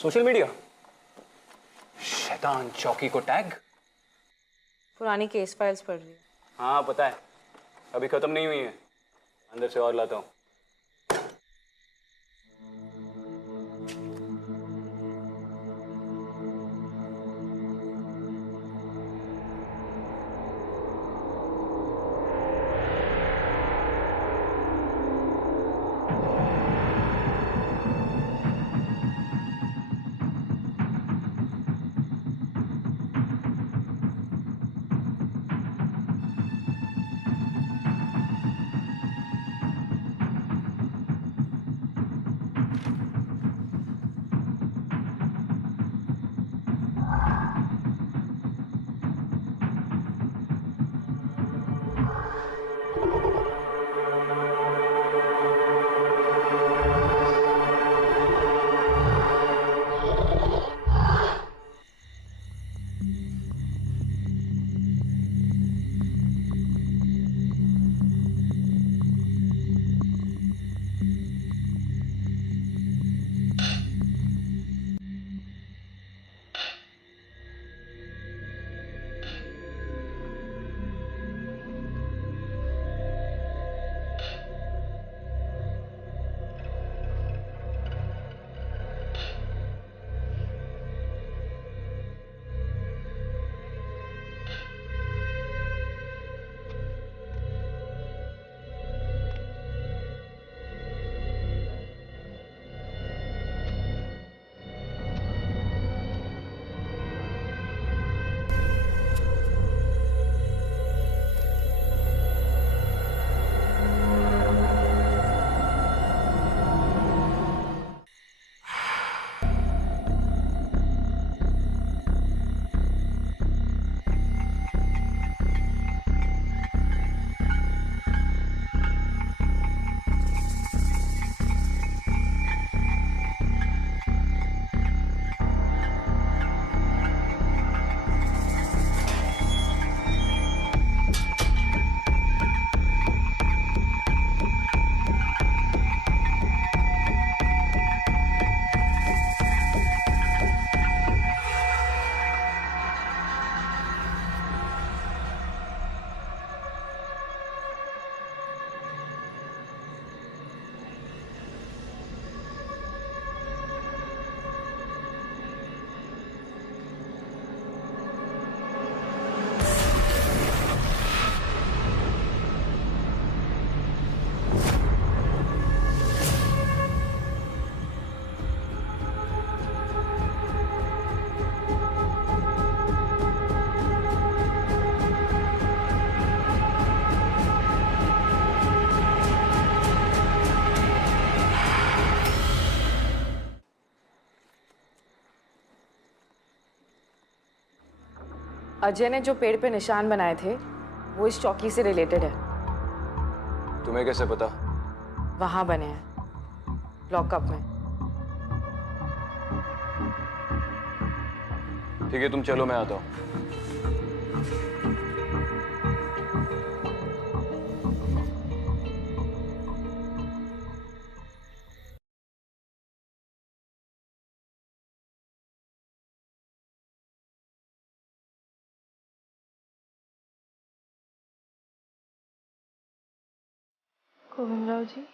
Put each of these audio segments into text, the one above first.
Social media, शैतान चौकी को टैग। पुरानी केस फाइल्स पढ़ रही है। हाँ पता है, अभी खत्म नहीं हुई है, अंदर से और लाता हूँ। अजय ने जो पेड़ पे निशान बनाए थे वो इस चौकी से रिलेटेड है। तुम्हें कैसे पता? वहां बने हैं, लॉकअप में। ठीक है, तुम चलो, मैं आता हूँ। गोविंदराव जी,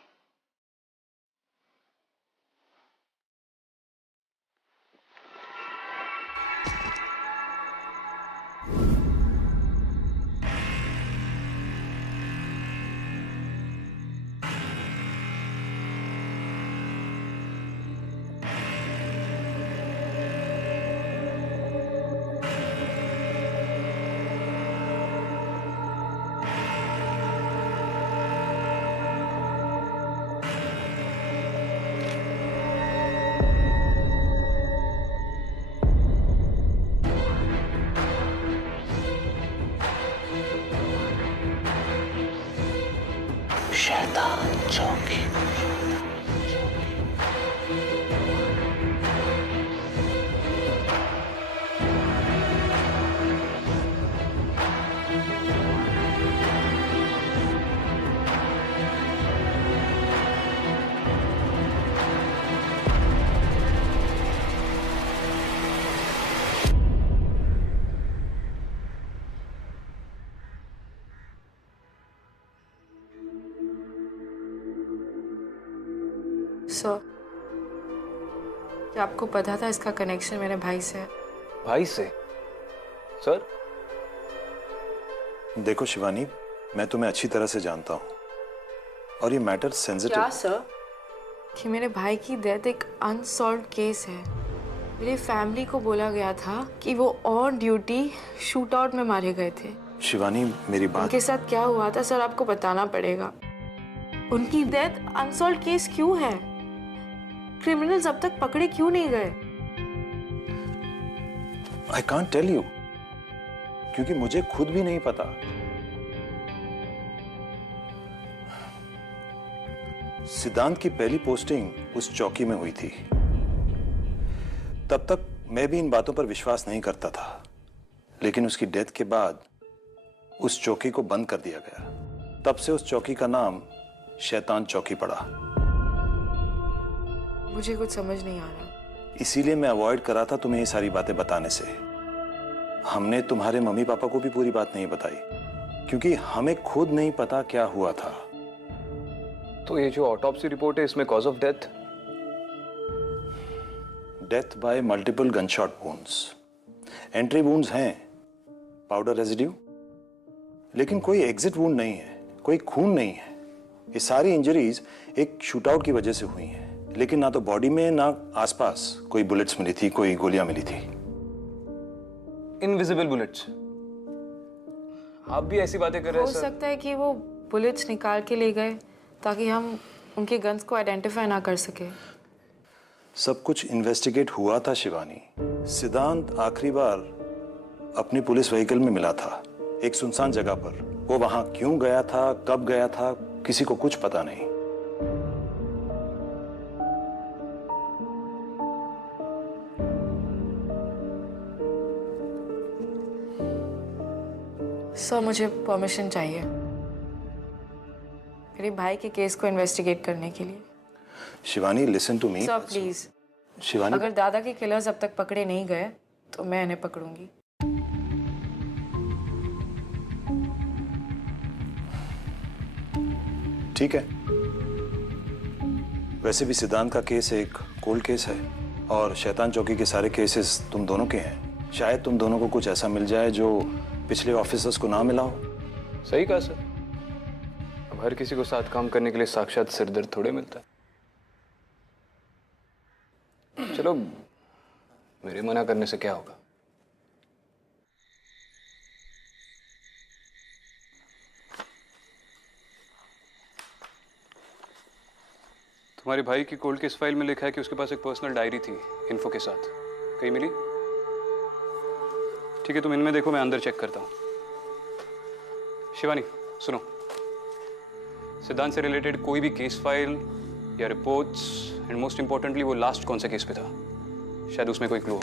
शैतान चौकी। सर, क्या आपको पता था इसका कनेक्शन मेरे भाई से है? भाई से? सर? देखो शिवानी, मैं तुम्हें अच्छी तरह से जानता हूँ और ये मैटर सेंसिटिव। क्या सर? कि मेरे भाई की डेथ एक अनसॉल्व केस है। मेरी फैमिली को बोला गया था कि वो ऑन ड्यूटी शूट आउट में मारे गए थे। शिवानी मेरी बात। उनके साथ क्या हुआ था सर, आपको बताना पड़ेगा। उनकी डेथ अनसॉल्व केस क्यों है? क्रिमिनल्स अब तक पकड़े क्यों नहीं गए? आई कांट टेल यू, क्योंकि मुझे खुद भी नहीं पता। सिद्धांत की पहली पोस्टिंग उस चौकी में हुई थी। तब तक मैं भी इन बातों पर विश्वास नहीं करता था, लेकिन उसकी डेथ के बाद उस चौकी को बंद कर दिया गया। तब से उस चौकी का नाम शैतान चौकी पड़ा। मुझे कुछ समझ नहीं आ रहा। इसीलिए मैं अवॉइड करा था तुम्हें ये सारी बातें बताने से। हमने तुम्हारे मम्मी पापा को भी पूरी बात नहीं बताई, क्योंकि हमें खुद नहीं पता क्या हुआ था। तो ये जो ऑटोप्सी रिपोर्ट है, इसमें cause of death? Death by multiple gunshot wounds. Entry wounds हैं, पाउडर रेजिड्यू, लेकिन कोई एग्जिट वुंड नहीं है, कोई खून नहीं है। ये सारी इंजरीज एक शूटआउट की वजह से हुई हैं, लेकिन ना तो बॉडी में ना आसपास कोई बुलेट्स मिली थी, कोई गोलियां मिली थी। Invisible bullets? आप भी ऐसी बातें कर रहे हो हैं सर? सकता है कि वो बुलेट्स निकाल के ले गए ताकि हम उनके गन्स को आइडेंटिफाई ना कर सके। सब कुछ इन्वेस्टिगेट हुआ था शिवानी। सिद्धांत आखिरी बार अपनी पुलिस व्हीकल में मिला था, एक सुनसान जगह पर। वो वहां क्यों गया था, कब गया था, किसी को कुछ पता नहीं। सर, मुझे परमिशन चाहिए मेरे भाई के केस को इन्वेस्टिगेट करने के लिए। Shivani listen to me. Sir please, Shivani, अगर दादा के किलर्स अब तक पकड़े नहीं गए तो मैं इन्हें पकड़ूंगी। ठीक है। वैसे भी सिद्धांत का केस एक कोल्ड केस है और शैतान चौकी के सारे केसेस तुम दोनों के हैं। शायद तुम दोनों को कुछ ऐसा मिल जाए जो पिछले ऑफिसर्स को ना मिला हो। सही कहा सर। अब हर किसी को साथ काम करने के लिए साक्षात सिरदर्द थोड़े मिलता है। चलो, मेरे मना करने से क्या होगा? तुम्हारे भाई की कोल्ड केस फाइल में लिखा है कि उसके पास एक पर्सनल डायरी थी इन्फो के साथ। कहीं मिली? ठीक है, तुम इनमें देखो, मैं अंदर चेक करता हूँ। शिवानी सुनो, सिद्धांत से रिलेटेड कोई भी केस फाइल या रिपोर्ट्स, एंड मोस्ट इंपॉर्टेंटली वो लास्ट कौन से केस पे था, शायद उसमें कोई क्लू हो।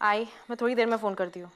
आई, मैं थोड़ी देर में फोन करती हूँ।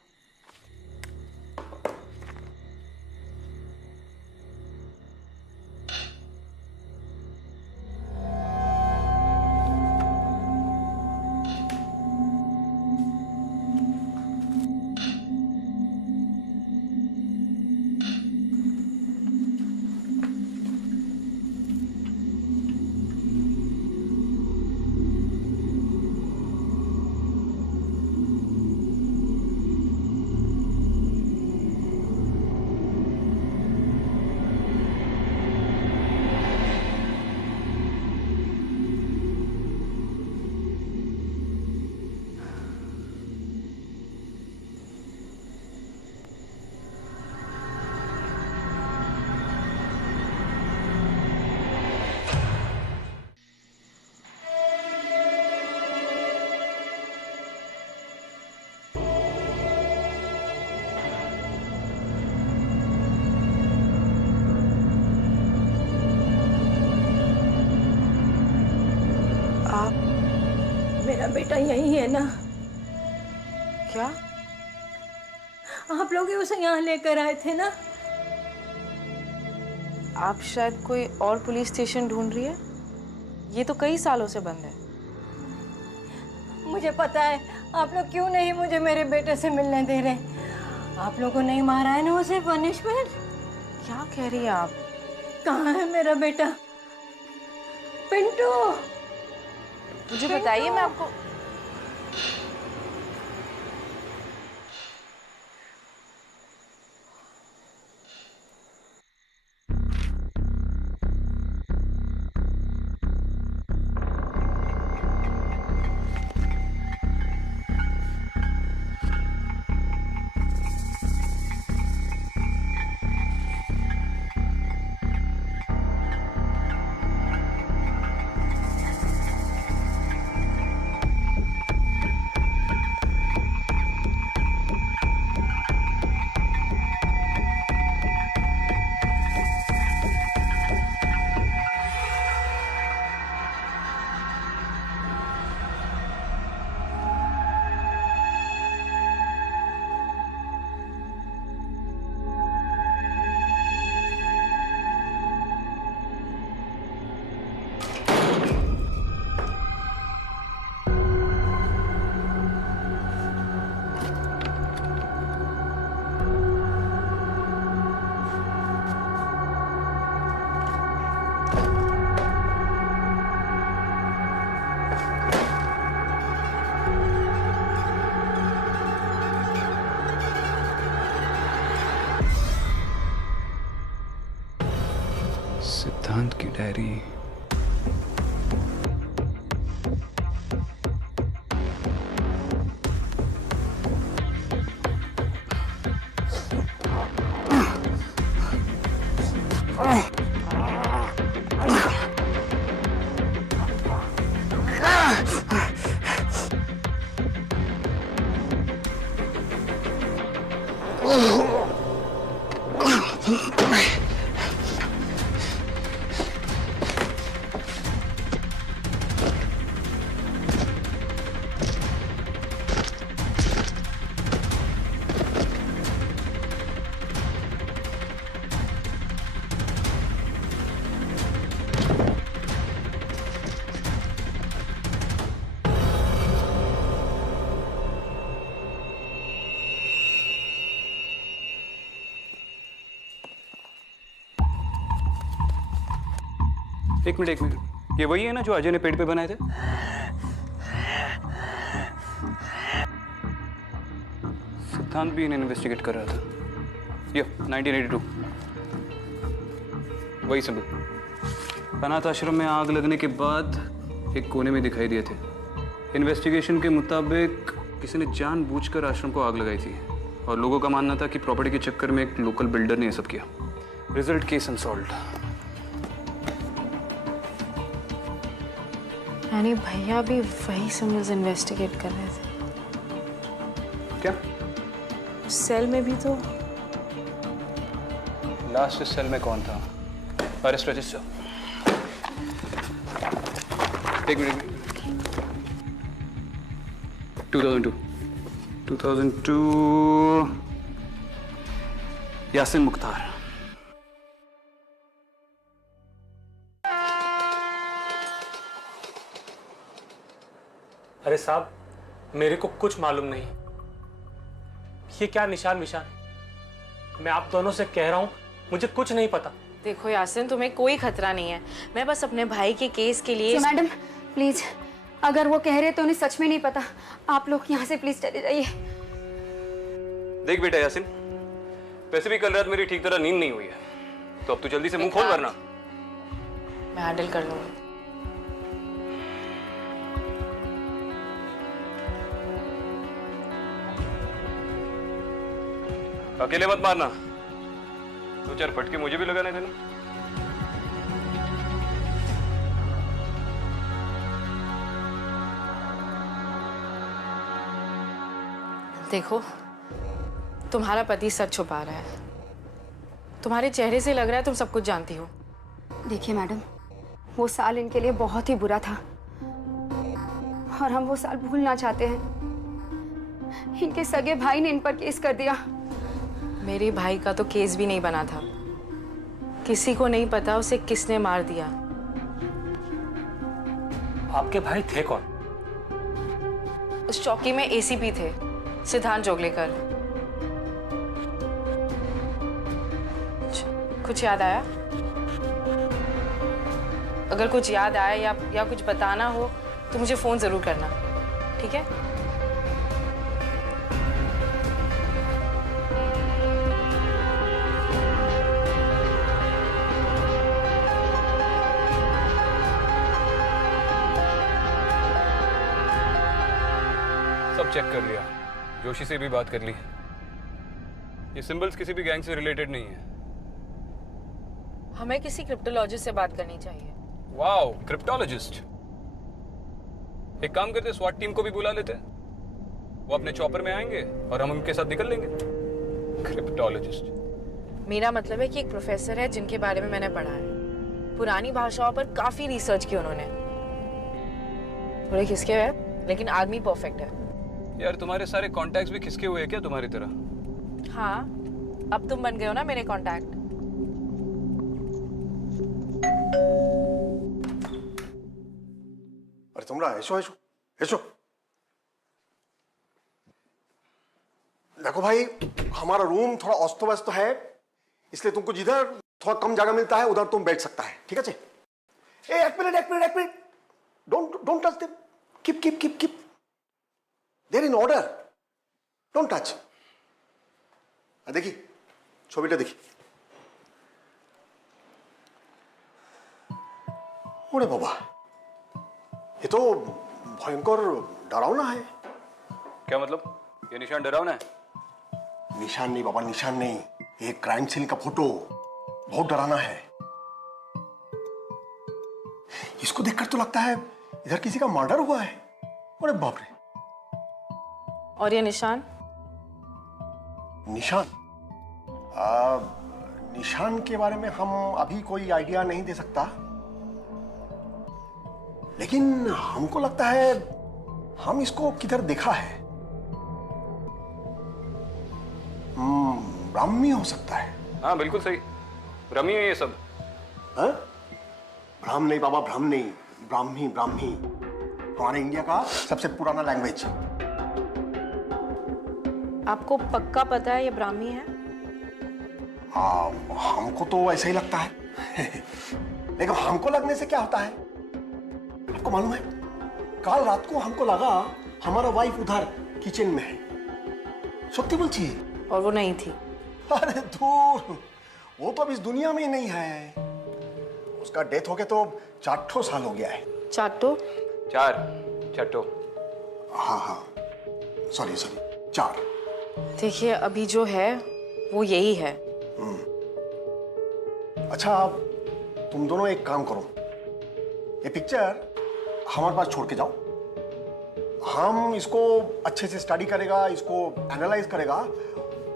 आप मेरा बेटा यही है ना? क्या? आप लोग ही उसे यहाँ लेकर आए थे ना? आप शायद कोई और पुलिस स्टेशन ढूंढ रही है। ये तो कई सालों से बंद है। मुझे पता है आप लोग क्यों नहीं मुझे मेरे बेटे से मिलने दे रहे। आप लोगों ने मारा है ना उसे, पनिशमेंट। क्या कह रही हैं आप? कहाँ है मेरा बेटा? पिंटू, मुझे बताइए, मैं आपको। सिद्धांत की डायरी। एक मिनट, ये वही है ना जो अजय ने पेड़ पे बनाए थे? सिद्धांत भी इन्हें इन्वेस्टिगेट कर रहा था। ये 1982 वही सबूत। अनाथ आश्रम में आग लगने के बाद एक कोने में दिखाई दिए थे। इन्वेस्टिगेशन के मुताबिक किसी ने जानबूझकर आश्रम को आग लगाई थी और लोगों का मानना था कि प्रॉपर्टी के चक्कर में एक लोकल बिल्डर ने ये सब किया। Result case unsolved. यानी भैया भी वही सिम्बल्स इन्वेस्टिगेट कर रहे थे। क्या? सेल में भी तो। लास्ट सेल में कौन था? Arrest register. एक मिनट। 2002 यासिन मुख्तार। अरे साहब, मेरे को कुछ मालूम नहीं। ये क्या निशान विशान? मैं आप दोनों से कह रहा हूं, मुझे कुछ नहीं पता। देखो यासिन, तुम्हें कोई खतरा नहीं है। मैं बस अपने भाई के केस के लिए। मैडम प्लीज, अगर वो कह रहे तो उन्हें सच में नहीं पता। आप लोग यहाँ से प्लीज चले जाइए। देख बेटा यासिन, वैसे भी कल रात मेरी ठीक तरह नींद नहीं हुई है, तो अब तू जल्दी से मुंह खोल वरना। मैं हैंडल कर लूंगी। अकेले मत मारना, दो चार फटके मुझे भी लगाने देना। देखो, तुम्हारा पति सच छुपा रहा है। तुम्हारे चेहरे से लग रहा है तुम सब कुछ जानती हो। देखिए मैडम, वो साल इनके लिए बहुत ही बुरा था। और हम वो साल भूलना चाहते हैं। इनके सगे भाई ने इन पर केस कर दिया। मेरे भाई का तो केस भी नहीं बना था। किसी को नहीं पता उसे किसने मार दिया। आपके भाई थे कौन? उस चौकी में एसीपी थे, सिद्धांत जोगलेकर। कुछ याद आया? अगर कुछ याद आया या कुछ बताना हो तो मुझे फोन जरूर करना, ठीक है? सब चेक कर लिया, जोशी से भी बात कर ली। ये सिंबल्स किसी भी गैंग से रिलेटेड नहीं है। हमें किसी क्रिप्टोलॉजिस्ट से बात करनी चाहिए। Wow, cryptologist. एक काम करते, स्वाट टीम को भी बुला लेते। वो अपने चॉपर में आएंगे और हम उनके साथ निकल लेंगे। क्रिप्टोलॉजिस्ट। मेरा मतलब है कि एक प्रोफेसर है जिनके बारे में मैंने पढ़ा है। पुरानी भाषाओं पर काफी रिसर्च की उन्होंने। थोड़े खिसके हुए हैं, लेकिन आदमी परफेक्ट है। यार तुम्हारे सारे कॉन्टैक्ट्स भी खिसके हुए हैं क्या तुम्हारी तरह? हाँ, अब तुम बन गए हो ना मेरे कांटेक्ट। अरे तुमरा ऐसो ऐसो ऐसो। देखो भाई, हमारा रूम थोड़ा अस्त व्यस्त है, इसलिए तुमको जिधर थोड़ा कम जगह मिलता है उधर तुम बैठ सकता है, ठीक है? एक minute, don't touch them, keep there in order, don't touch. देखी ছবিটা দেখি। ओरे बाबा, ये तो भयंकर डरावना है। क्या मतलब? ये निशान डरावना है? निशान नहीं बाबा, निशान नहीं, ये क्राइम सीन का फोटो बहुत डरावना है। इसको देखकर तो लगता है इधर किसी का मर्डर हुआ है। अरे बाप रे। और ये निशान? निशान? निशान के बारे में हम अभी कोई आइडिया नहीं दे सकता, लेकिन हमको लगता है हम इसको किधर देखा है। ब्राह्मी हो सकता है। हाँ बिल्कुल सही, ब्राह्मी है ये सब। हाँ? ब्राह्म नहीं बाबा, ब्राह्म नहीं, ब्राह्मी। हमारे इंडिया का सबसे पुराना लैंग्वेज। आपको पक्का पता है ये ब्राह्मी है? हमको तो ऐसा ही लगता है। लेकिन हमको लगने से क्या होता है? आपको मालूम है, कल रात को हमको लगा हमारा वाइफ उधर किचन में है। सत्य बोलती? और वो नहीं थी। अरे दूर, वो तो अब इस दुनिया में ही नहीं है। उसका डेथ हो गया तो 4 साल हो गया है। चाटो? चट्टो। हाँ, सॉरी 4। देखिए, अभी जो है वो यही है। अच्छा, तुम दोनों एक काम करो, ये पिक्चर हमारे पास छोड़ के जाओ। हम इसको अच्छे से स्टडी करेगा, इसको एनालाइज करेगा,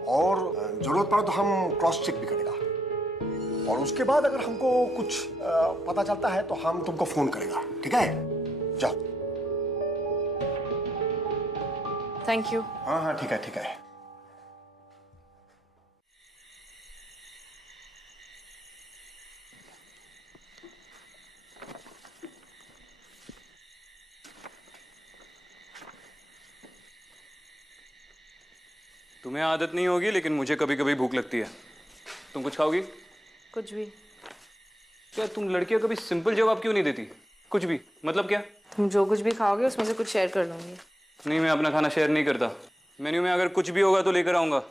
और जरूरत पड़े तो हम क्रॉस चेक भी करेगा। और उसके बाद अगर हमको कुछ पता चलता है तो हम तुमको फोन करेगा, ठीक है? जाओ। Thank you. हाँ, ठीक है। तुम्हें आदत नहीं होगी, लेकिन मुझे कभी कभी भूख लगती है। तुम कुछ खाओगी? कुछ भी। क्या तुम लड़कियां कभी सिंपल जवाब क्यों नहीं देती? कुछ भी मतलब क्या? तुम जो कुछ भी खाओगे उसमें से कुछ शेयर कर लूंगी। नहीं, मैं अपना खाना शेयर नहीं करता। मेन्यू में अगर कुछ भी होगा तो लेकर आऊंगा।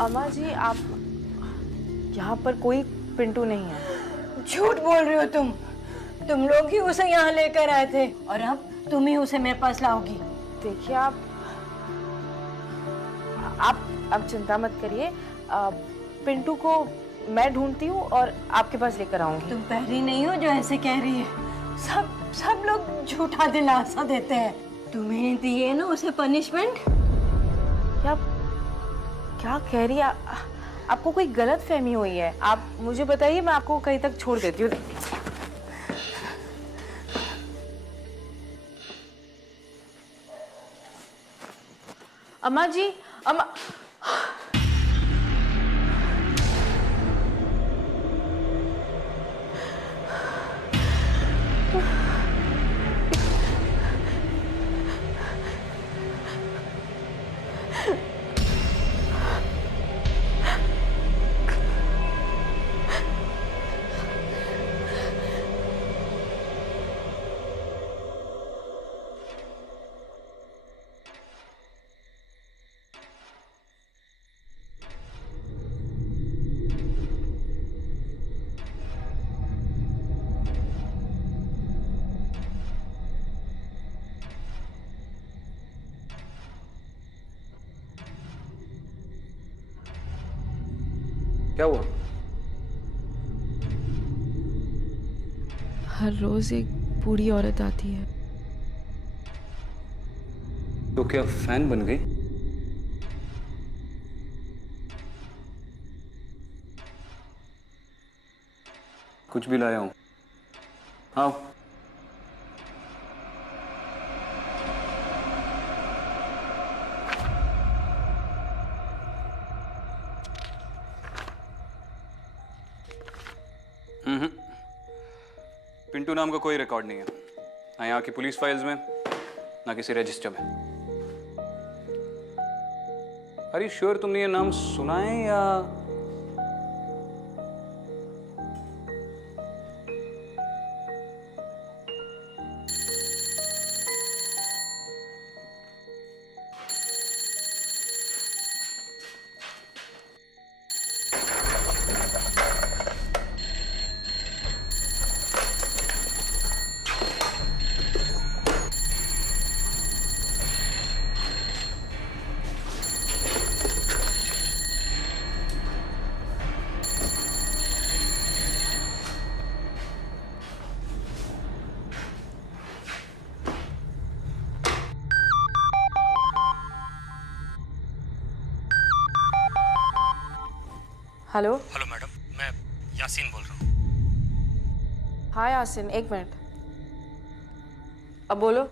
अम्मा जी, आप यहाँ पर कोई पिंटू नहीं है। झूठ बोल रही हो तुम लोग ही उसे यहाँ लेकर आए थे और अब तुम ही उसे मेरे पास लाओगी। देखिए, आप चिंता मत करिए। पिंटू को मैं ढूंढती हूँ और आपके पास लेकर आऊंगी। तुम पहली नहीं हो जो ऐसे कह रही है। सब लोग झूठा दिलासा देते हैं। तुम्हें दिए ना उसे पनिशमेंट। क्या कह रही है? आपको कोई गलत फहमी हुई है। आप मुझे बताइए, मैं आपको कहीं तक छोड़ देती हूँ। अम्मा जी, अम्मा। क्या हुआ? हर रोज एक बूढ़ी औरत आती है। तो क्या फैन बन गई? कुछ भी लाया हूं। हाँ, पिंटू नाम का कोई रिकॉर्ड नहीं है ना यहाँ की पुलिस फाइल्स में, ना किसी रजिस्टर में। अरे श्योर तुमने ये नाम सुना है या? हेलो। हेलो मैडम, मैं यासीन बोल रहा हूँ। हाँ यासिन, एक मिनट। अब बोलो।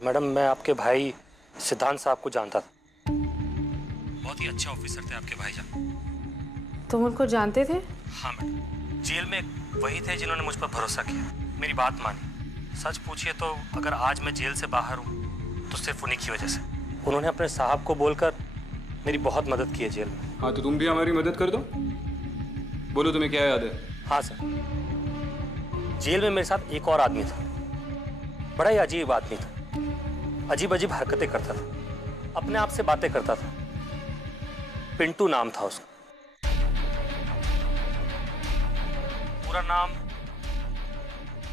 मैडम, मैं आपके भाई सिद्धांत साहब को जानता था। बहुत ही अच्छे ऑफिसर थे आपके भाईजान। तुम उनको जानते थे? हाँ मैडम, जेल में वही थे जिन्होंने मुझ पर भरोसा किया, मेरी बात मानी। सच पूछिए तो अगर आज मैं जेल से बाहर हूँ तो सिर्फ उन्हीं की वजह से। उन्होंने अपने साहब को बोलकर मेरी बहुत मदद की है जेल में। हाँ, तो तुम भी हमारी मदद कर दो। बोलो, तुम्हें क्या याद है? हाँ सर, जेल में मेरे साथ एक और आदमी था। बड़ा ही अजीब आदमी था, अजीब अजीब हरकतें करता था, अपने आप से बातें करता था। पिंटू नाम था उसका।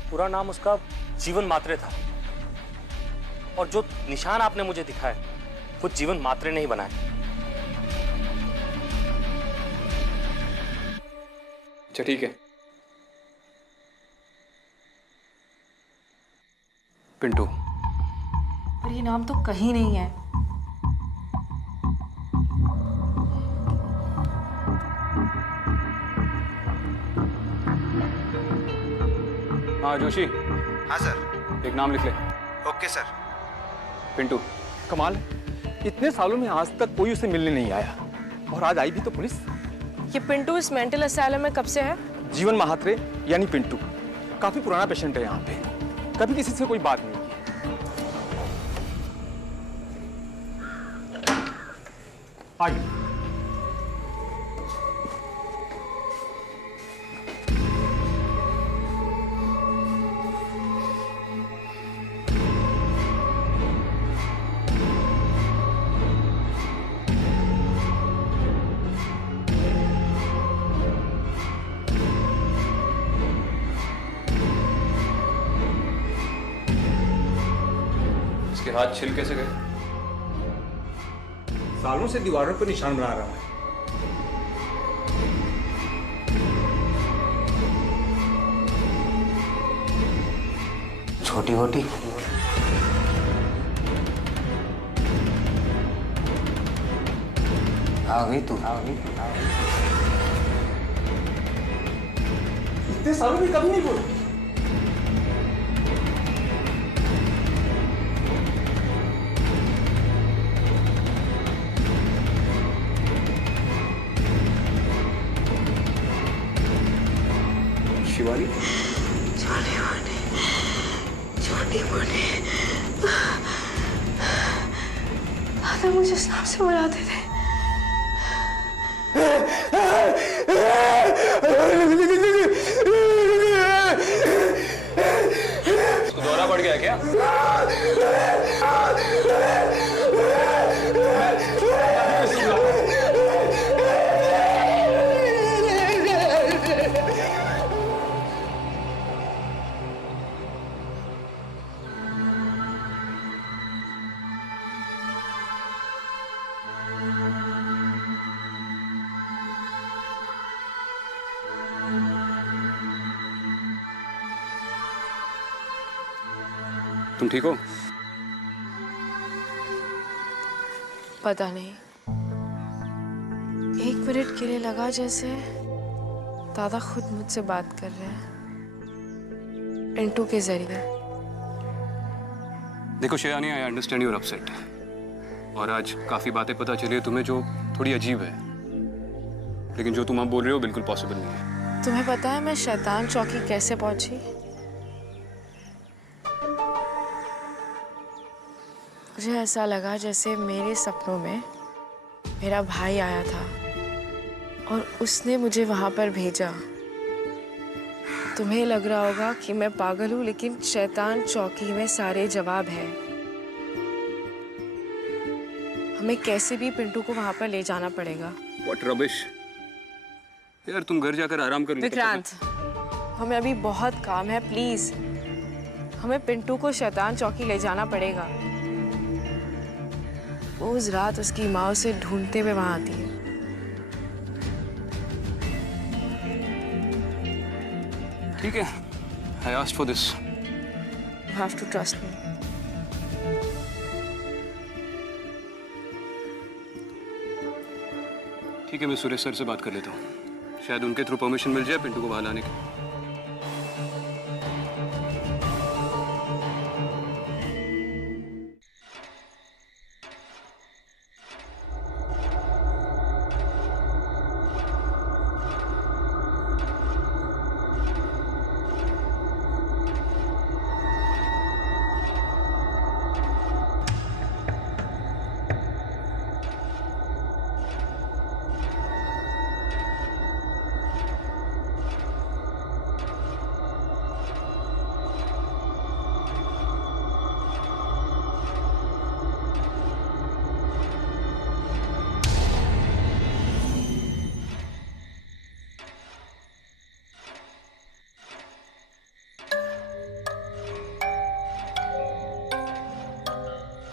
पूरा नाम उसका जीवन मात्रे था। और जो निशान आपने मुझे दिखाए वो जीवन मात्रे नहीं बनाए। अच्छा ठीक है। पिंटू। पर ये नाम तो कहीं नहीं है। हाँ जोशी, हाँ सर। एक नाम लिख ले। Okay sir. पिंटू। कमाल, इतने सालों में आज तक कोई उसे मिलने नहीं आया और आज आई भी तो पुलिस। ये पिंटू इस मेंटल असाइलम में कब से है? जीवन महात्रे यानी पिंटू काफी पुराना पेशेंट है यहाँ पे, कभी किसी से कोई बात नहीं की। आइए। हाथ छिल कैसे गए? सालों से दीवारों पर निशान बना रहा हूँ। छोटी मोटी आ गई तू। इतने सालों में कभी नहीं बोला। शिवानी, दादा मुझे इस नाम से बुलाते थे। इसको दौरा पड़ गया क्या? तुम ठीक हो? पता नहीं, एक मिनट के लिए लगा जैसे दादा खुद मुझसे बात कर रहे हैं पिंटू के जरिए। देखो Shivani, I understand you're upset, और आज काफी बातें पता चली है तुम्हें जो थोड़ी अजीब है, लेकिन जो तुम अब बोल रहे हो बिल्कुल पॉसिबल नहीं है। तुम्हें पता है मैं शैतान चौकी कैसे पहुंची? मुझे ऐसा लगा जैसे मेरे सपनों में मेरा भाई आया था और उसने मुझे वहां पर भेजा। तुम्हें लग रहा होगा कि मैं पागल हूं, लेकिन शैतान चौकी में सारे जवाब हैं। हमें कैसे भी पिंटू को वहां पर ले जाना पड़ेगा। व्हाट रबिश यार, तुम घर जाकर आराम कर लो। विक्रांत, हमें अभी बहुत काम है, प्लीज हमें पिंटू को शैतान चौकी ले जाना पड़ेगा। वो उस रात उसकी माँ उसे ढूंढते हुए वहां आती है। ठीक है, I asked for this. You have to trust me. ठीक है, मैं सुरेश सर से बात कर लेता हूँ, शायद उनके थ्रू परमिशन मिल जाए पिंटू को बाहर लाने की।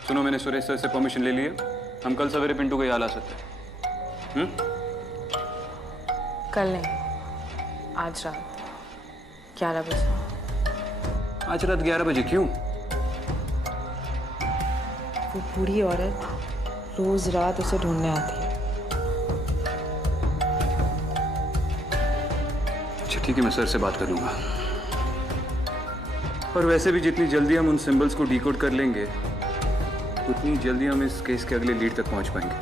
सुनो, मैंने सुरेश सर से परमिशन ले ली है, हम कल सवेरे पिंटू को यहाँ ला सकते हैं। कल नहीं, आज रात 11 बजे। आज रात 11 बजे क्यों? वो बूढ़ी औरत रोज रात उसे ढूंढने आती है। अच्छा ठीक है, मैं सर से बात कर लूंगा। और वैसे भी जितनी जल्दी हम उन सिंबल्स को डिकोड कर लेंगे, उतनी जल्दी हम इस केस के अगले लीड तक पहुंच पाएंगे।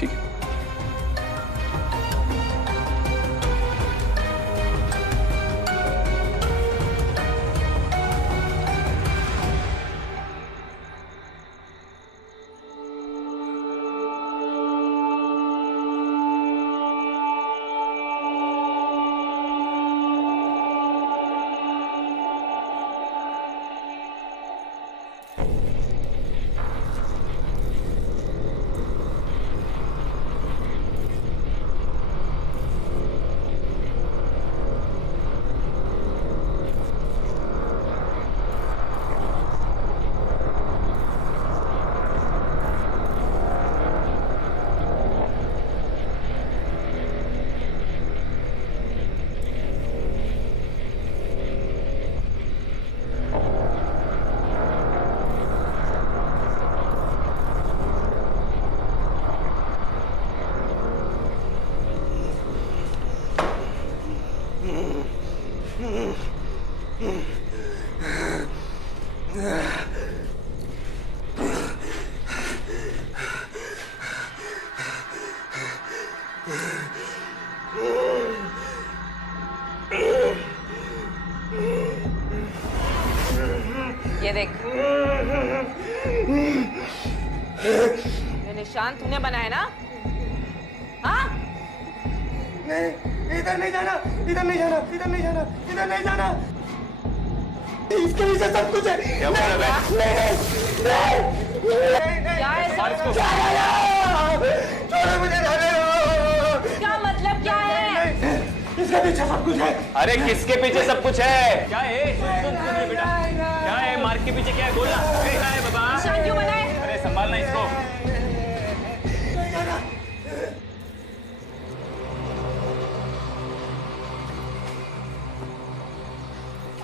ठीक है। ये निशान तूने बनाया ना? हाँ? नहीं, इधर नहीं जाना, इधर नहीं जाना, इधर नहीं जाना, इधर नहीं जाना। इसके पीछे सब कुछ है। क्या बोल रहा है? क्या है सब? छोड़ो मुझे, जाने दो। क्या मतलब क्या है? इसके पीछे सब कुछ है। अरे किसके पीछे सब कुछ है? क्या है? सुन रे बेटा, क्या है? मार्क के पीछे क्या है? बोलना। क्या है बाबा? निशान क्यों बनाए? अरे संभालना इसको।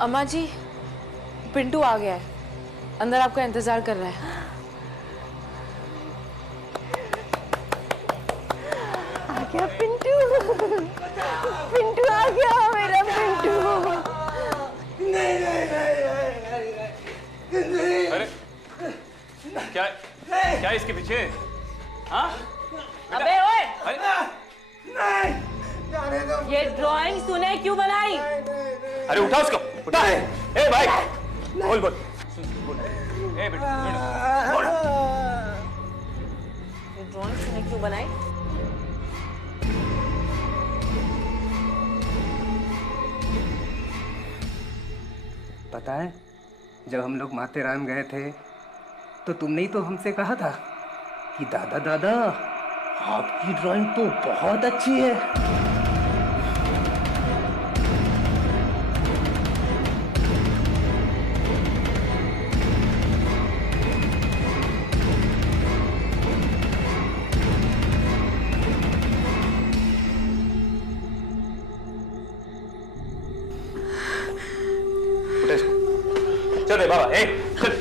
अम्मा जी, पिंटू आ गया है, अंदर आपका इंतजार कर रहा है। आ गया पिंटू, पिंटू आ गया मेरा पिंटू। अरे क्या क्या है इसके पीछे? हाँ? अबे ओए, अरे ये ड्राइंग तूने क्यों बनाई? अरे उठा उसको, उठा। ए भाई, बोल बोल। बोल। ए बेटा, बोल। ये ड्राइंग तूने क्यों बनाई? पता है, जब हम लोग माथेरान गए थे तो तुमने ही तो हमसे कहा था कि दादा दादा आपकी ड्राइंग तो बहुत अच्छी है। उठा इसको। चल रे बाबा, चल।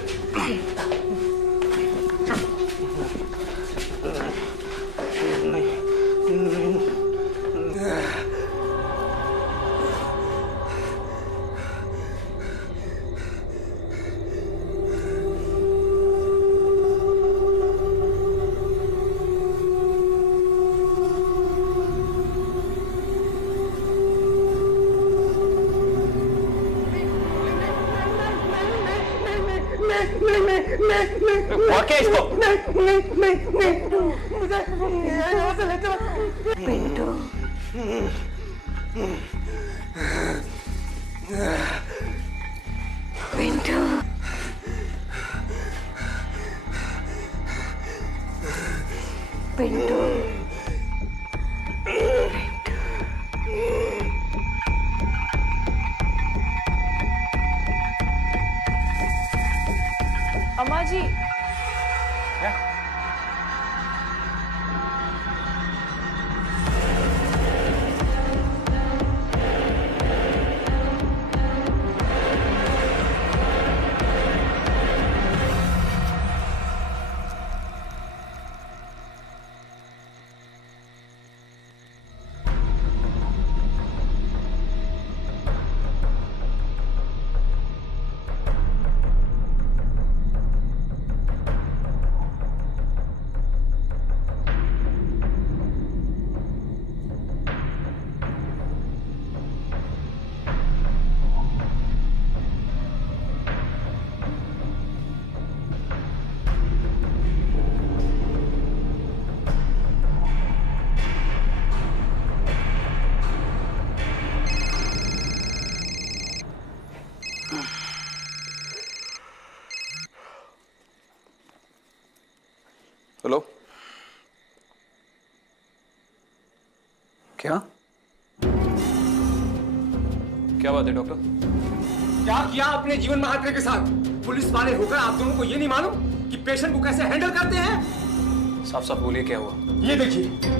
और क्या इसको? पिंटू, पिंटू, पिंटू। अम्मा जी, हेलो, क्या क्या बात है डॉक्टर? क्या किया आपने जीवन महात्रे के साथ? पुलिस वाले होकर आप दोनों को ये नहीं मालूम कि पेशेंट को कैसे हैंडल करते हैं? साफ साफ बोलिए, क्या हुआ? ये देखिए,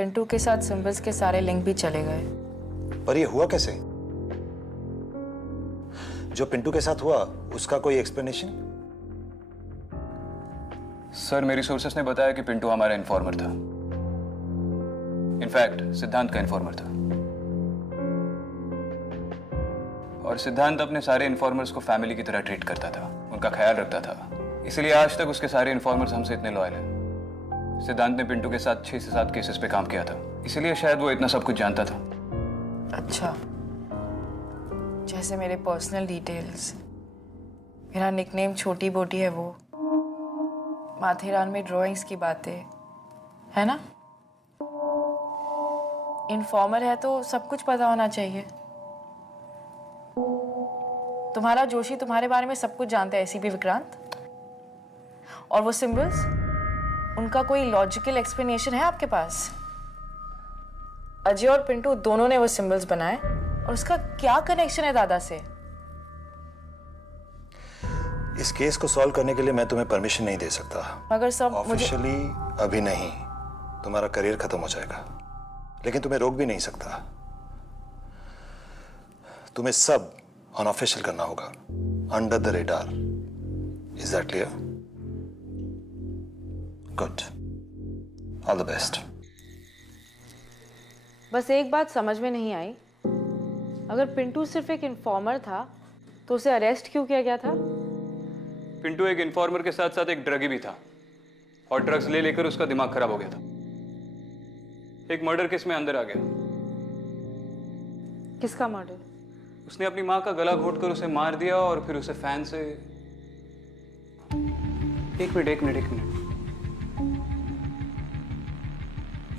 पिंटू के साथ सिंबल्स के सारे लिंक भी चले गए। पर ये हुआ कैसे? जो पिंटू के साथ हुआ उसका कोई एक्सप्लेनेशन? सर, मेरी सोर्सेस ने बताया कि पिंटू हमारा इन्फॉर्मर था। इनफैक्ट सिद्धांत का इन्फॉर्मर था। और सिद्धांत अपने सारे इन्फॉर्मर्स को फैमिली की तरह ट्रीट करता था, उनका ख्याल रखता था। इसलिए आज तक उसके सारे इन्फॉर्मर्स हमसे इतने लॉयल हैं। सिद्धांत ने पिंटू के साथ 6 से 7 केसेस पे काम किया था, इसलिए शायद वो इतना सब कुछ जानता था। अच्छा, जैसे मेरे पर्सनल डिटेल्स, मेरा निकनेम छोटी बोटी है, वो माथेरान में ड्राइंग्स की बातें, है ना? इन्फॉर्मर है तो सब कुछ पता होना चाहिए। तुम्हारा जोशी तुम्हारे बारे में सब कुछ जानता है, एसीपी विक्रांत। और वो सिंबल्स, उनका कोई लॉजिकल एक्सप्लेनेशन है आपके पास? अजय और पिंटू दोनों ने वो सिंबल्स बनाए, और उसका क्या कनेक्शन है दादा से? इस केस को सॉल्व करने के लिए मैं तुम्हें परमिशन नहीं दे सकता। मगर सब मुझे ऑफिशियली अभी नहीं, तुम्हारा करियर खत्म हो जाएगा, लेकिन तुम्हें रोक भी नहीं सकता। तुम्हें सब अनऑफिशियल करना होगा, under the radar. Is that clear? Good, all the best. बस एक बात समझ में नहीं आई, अगर पिंटू सिर्फ एक इन्फॉर्मर था तो उसे अरेस्ट क्यों किया गया था? पिंटू एक इन्फॉर्मर के साथ साथ एक ड्रगी भी था, और ड्रग्स ले लेकर उसका दिमाग खराब हो गया था। एक मर्डर केस में अंदर आ गया। किसका मर्डर? उसने अपनी माँ का गला घोटकर उसे मार दिया, और फिर उसे फैन से... एक मिनट।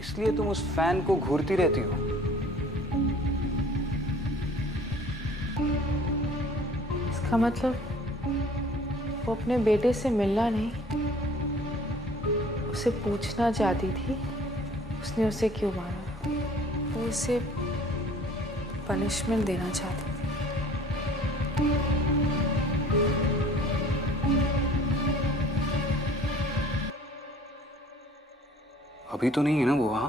इसलिए तुम उस फैन को घूरती रहती हो? इसका मतलब वो अपने बेटे से मिलना नहीं, उसे पूछना चाहती थी उसने उसे क्यों मारा। वो उसे पनिशमेंट देना चाहती थी। अभी तो नहीं है ना वो वहां?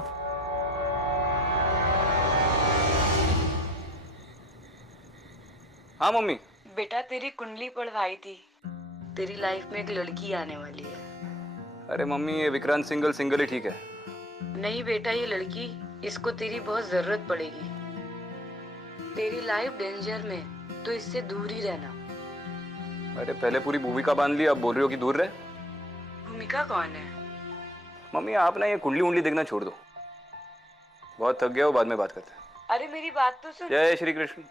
हाँ मम्मी। बेटा, तेरी कुंडली पढ़वाई थी, तेरी लाइफ में एक लड़की आने वाली है। अरे मम्मी, ये विक्रांत सिंगल ही ठीक है। नहीं बेटा, ये लड़की, इसको तेरी बहुत जरूरत पड़ेगी। तेरी लाइफ डेंजर में, तो इससे दूर ही रहना। अरे पहले पूरी भूमिका बांध ली, अब बोल रही हो कि दूर रहे। भूमिका कौन है? मम्मी आप ना ये कुंडली उंडली देखना छोड़ दो, बहुत थक गया हो, बाद में बात करते हैं। अरे मेरी बात तो सुन। जय श्री कृष्ण।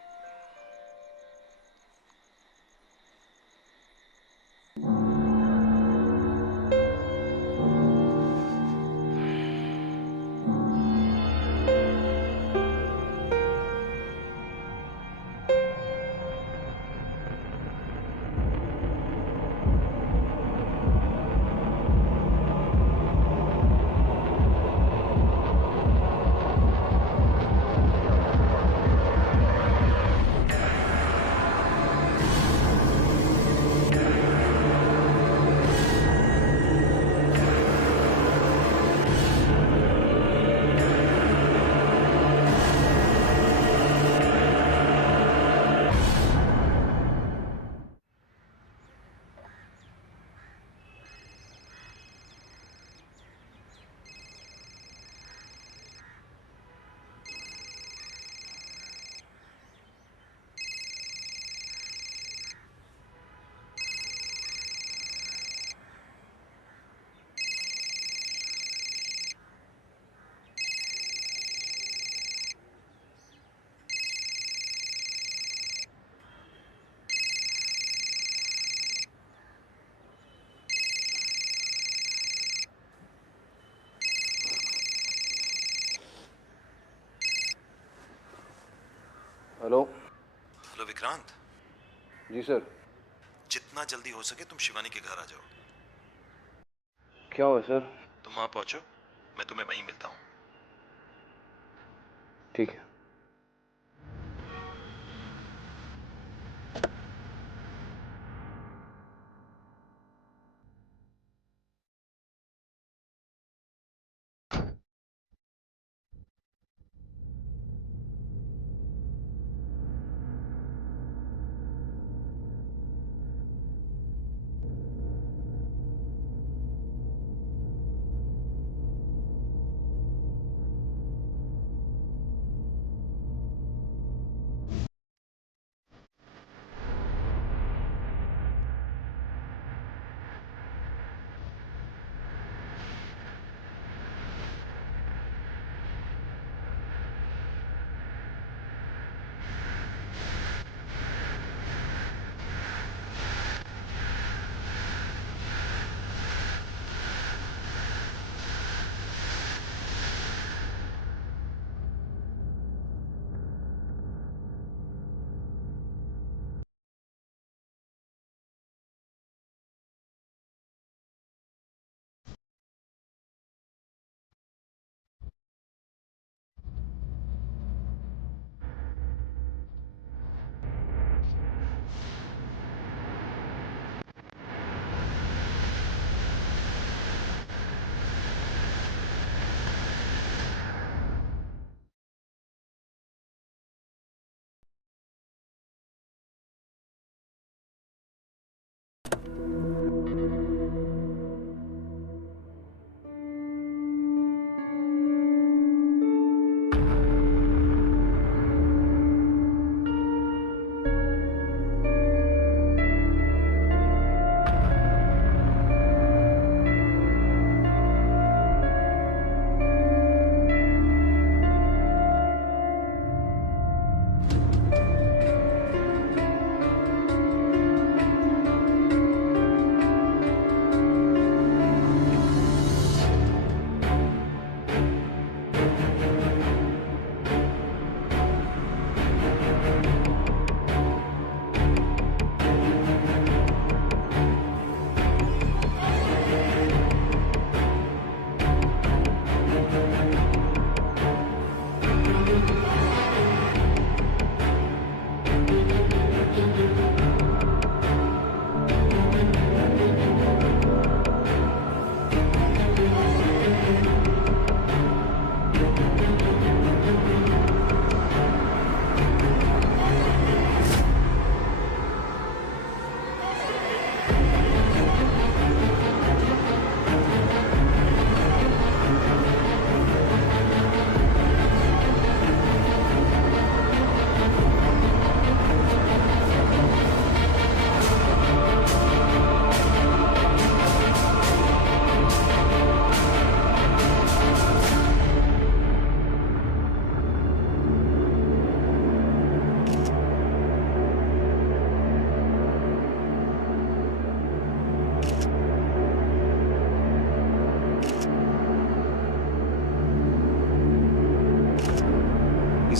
हेलो। हेलो विक्रांत। जी सर। जितना जल्दी हो सके तुम शिवानी के घर आ जाओ। क्या हुआ सर? तुम वहां पहुंचो, मैं तुम्हें वहीं मिलता हूँ। ठीक है।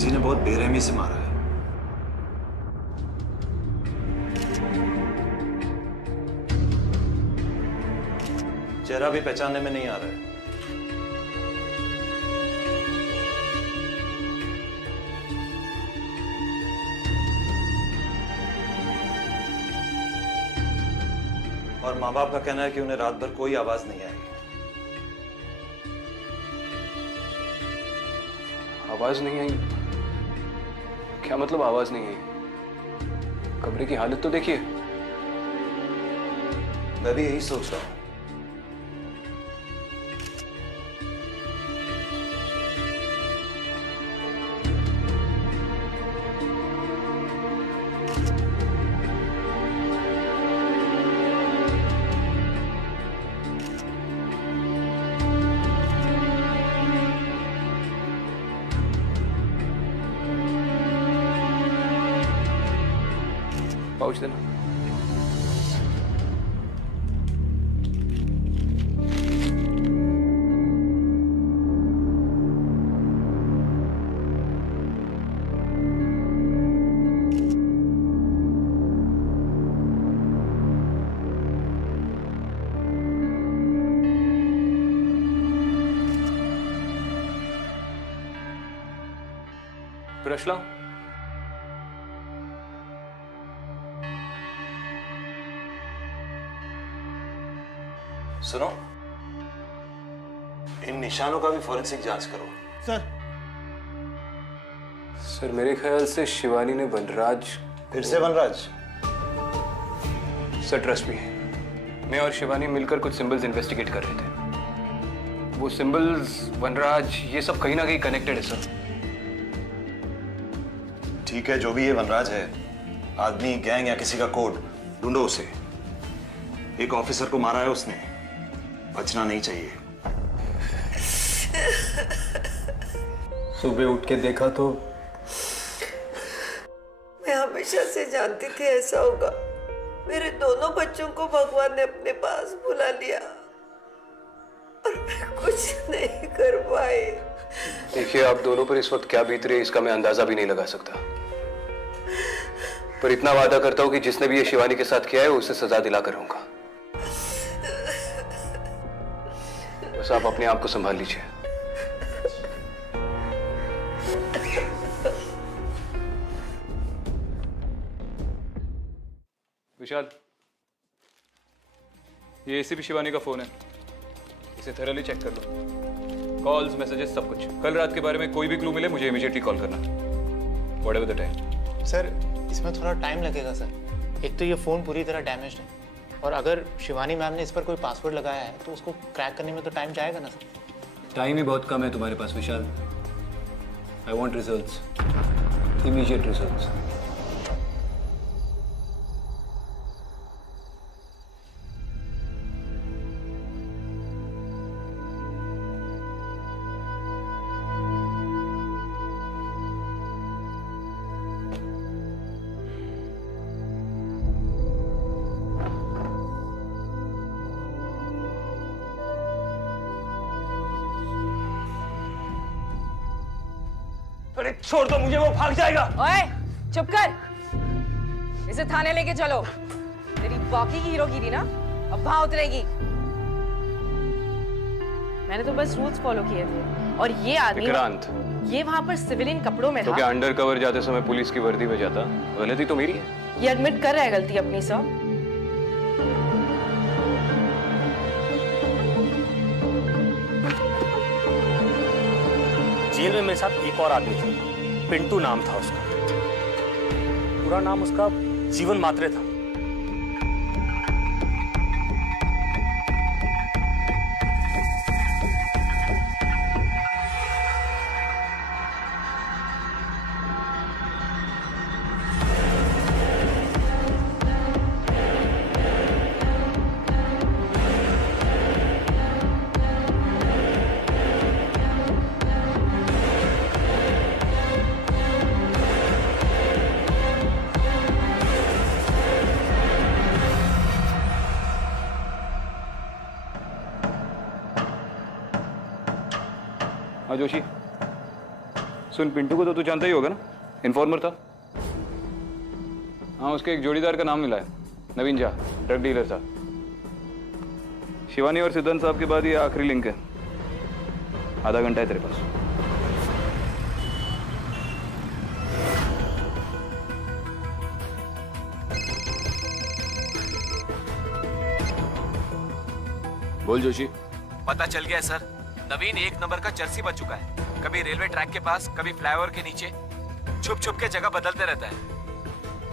किसी ने बहुत बेरहमी से मारा है। चेहरा भी पहचानने में नहीं आ रहा है। और माँ बाप का कहना है कि उन्हें रात भर कोई आवाज नहीं आई। आवाज नहीं आई? क्या मतलब आवाज नहीं आई? कमरे की हालत तो देखिए। मैं भी यही सोच रहा हूं। पाउच देना। ब्रश लाओ। सुनो, इन निशानों का भी फॉरेंसिक जांच करो। सर मेरे ख्याल से शिवानी ने वनराज। फिर से वनराज? सर ट्रस्ट भी है, मैं और शिवानी मिलकर कुछ सिंबल्स इन्वेस्टिगेट कर रहे थे। वो सिंबल्स, वनराज, ये सब कहीं ना कहीं कनेक्टेड है सर। ठीक है, जो भी ये वनराज है, आदमी, गैंग या किसी का कोड, ढूंढो उसे। एक ऑफिसर को मारा है उसने, बचना नहीं चाहिए। सुबह उठ के देखा तो मैं हमेशा से जानती थी ऐसा होगा। मेरे दोनों बच्चों को भगवान ने अपने पास बुला लिया और मैं कुछ नहीं कर पाई। देखिए, आप दोनों पर इस वक्त क्या बीत रही है इसका मैं अंदाजा भी नहीं लगा सकता, पर इतना वादा करता हूं कि जिसने भी ये शिवानी के साथ किया है उसे सजा दिला कर रहूंगा। बस आप अपने आप को संभाल लीजिए। विशाल, ये एसीपी शिवानी का फोन है, इसे थरली चेक कर लो। कॉल्स, मैसेजेस, सब कुछ। कल रात के बारे में कोई भी क्लू मिले मुझे इमीडिएटली कॉल करना, व्हाटएवर द टाइम। सर इसमें थोड़ा टाइम लगेगा सर। एक तो ये फ़ोन पूरी तरह डैमेज्ड है, और अगर शिवानी मैम ने इस पर कोई पासवर्ड लगाया है तो उसको क्रैक करने में तो टाइम जाएगा ना सर। टाइम ही बहुत कम है तुम्हारे पास Vishal. I want results, immediate results. अरे छोड़ दो मुझे, वो भाग जाएगा। ओए, चुप कर। इसे थाने लेके चलो। तेरी बाकी की हीरोगिरी ना अब वहां उतरेगी। मैंने तो बस रूल्स फॉलो किए थे, और ये आदमी विक्रांत, ये वहां पर सिविलियन कपड़ों में तो था। क्या अंडर कवर जाते समय पुलिस की वर्दी में जाता? गलती तो मेरी है। ये एडमिट कर रहा है गलती अपनी सर। जेल में मेरे साथ एक और आदमी था, पिंटू नाम था उसका। पूरा नाम उसका जीवन मात्रे था। हाँ जोशी, सुन, पिंटू को तो तू जानता ही होगा ना, इन्फॉर्मर था। हाँ, उसके एक जोड़ीदार का नाम मिला है, नवीन झा, ड्रग डीलर था। शिवानी और सिद्धांत साहब के बाद ये आखिरी लिंक है। आधा घंटा है तेरे पास। बोल जोशी। पता चल गया सर, नवीन 1 नंबर का चर्सी बन चुका है। कभी रेलवे ट्रैक के पास, कभी फ्लाईओवर के नीचे, छुप छुप के जगह बदलते रहता है।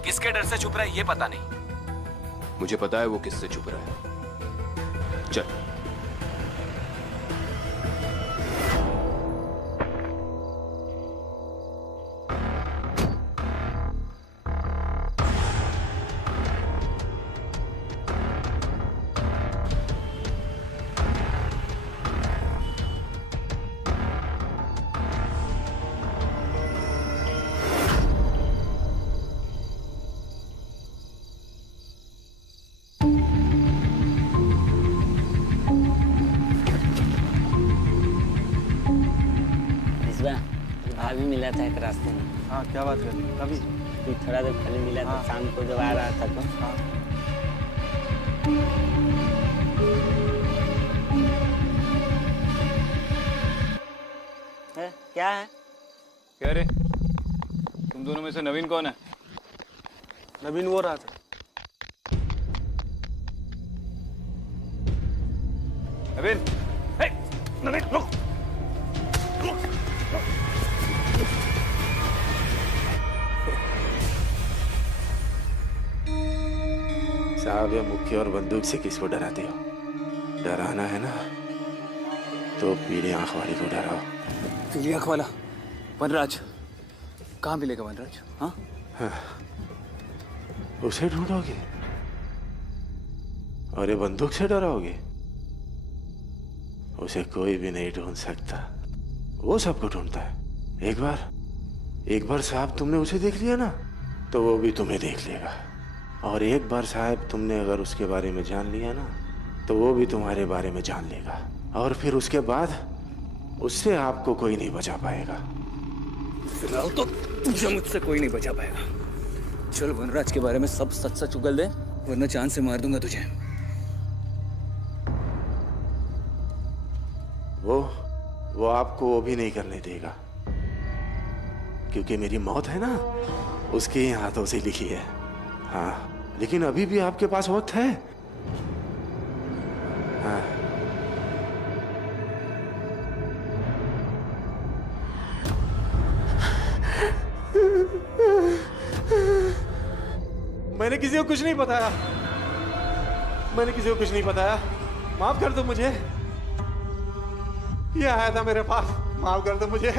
किसके डर से छुप रहा है ये पता नहीं। मुझे पता है वो किससे छुप रहा है। चल। भाभी मिला था एक रास्ते में। हाँ, क्या बात कर रही? कभी तू थोड़ा देर पहले मिला था, शाम को जब आ रहा था तो। क्या है? क्या रे, तुम दोनों में से नवीन कौन है? नवीन वो रहा था। नवीन, नवीन रुक। साहब, ये मुक्के और बंदूक से किसको डराते हो? डराना है ना तो पीली आंख वाली को डराओ। पीली आंख वाला वनराज कहाँ मिलेगा? वनराज? हाँ, उसे ढूंढोगे और ये बंदूक से डराओगे? उसे कोई भी नहीं ढूंढ सकता, वो सबको ढूंढता है। एक बार साहब तुमने उसे देख लिया ना तो वो भी तुम्हें देख लेगा, और एक बार साहब तुमने अगर उसके बारे में जान लिया ना तो वो भी तुम्हारे बारे में जान लेगा, और फिर उसके बाद उससे आपको कोई नहीं बचा पाएगा। फिलहाल तो तुझे मुझसे कोई नहीं बचा पाएगा। चल वनराज के बारे में सब सच सच उगल दे, वरना जान से मार दूंगा तुझे। वो आपको वो भी नहीं करने देगा, क्योंकि मेरी मौत है ना उसके ही हाथों से लिखी है। हाँ, लेकिन अभी भी आपके पास वक्त है। हाँ, मैंने किसी को कुछ नहीं बताया, माफ कर दो मुझे। ये आया था मेरे पास, माफ कर दो मुझे,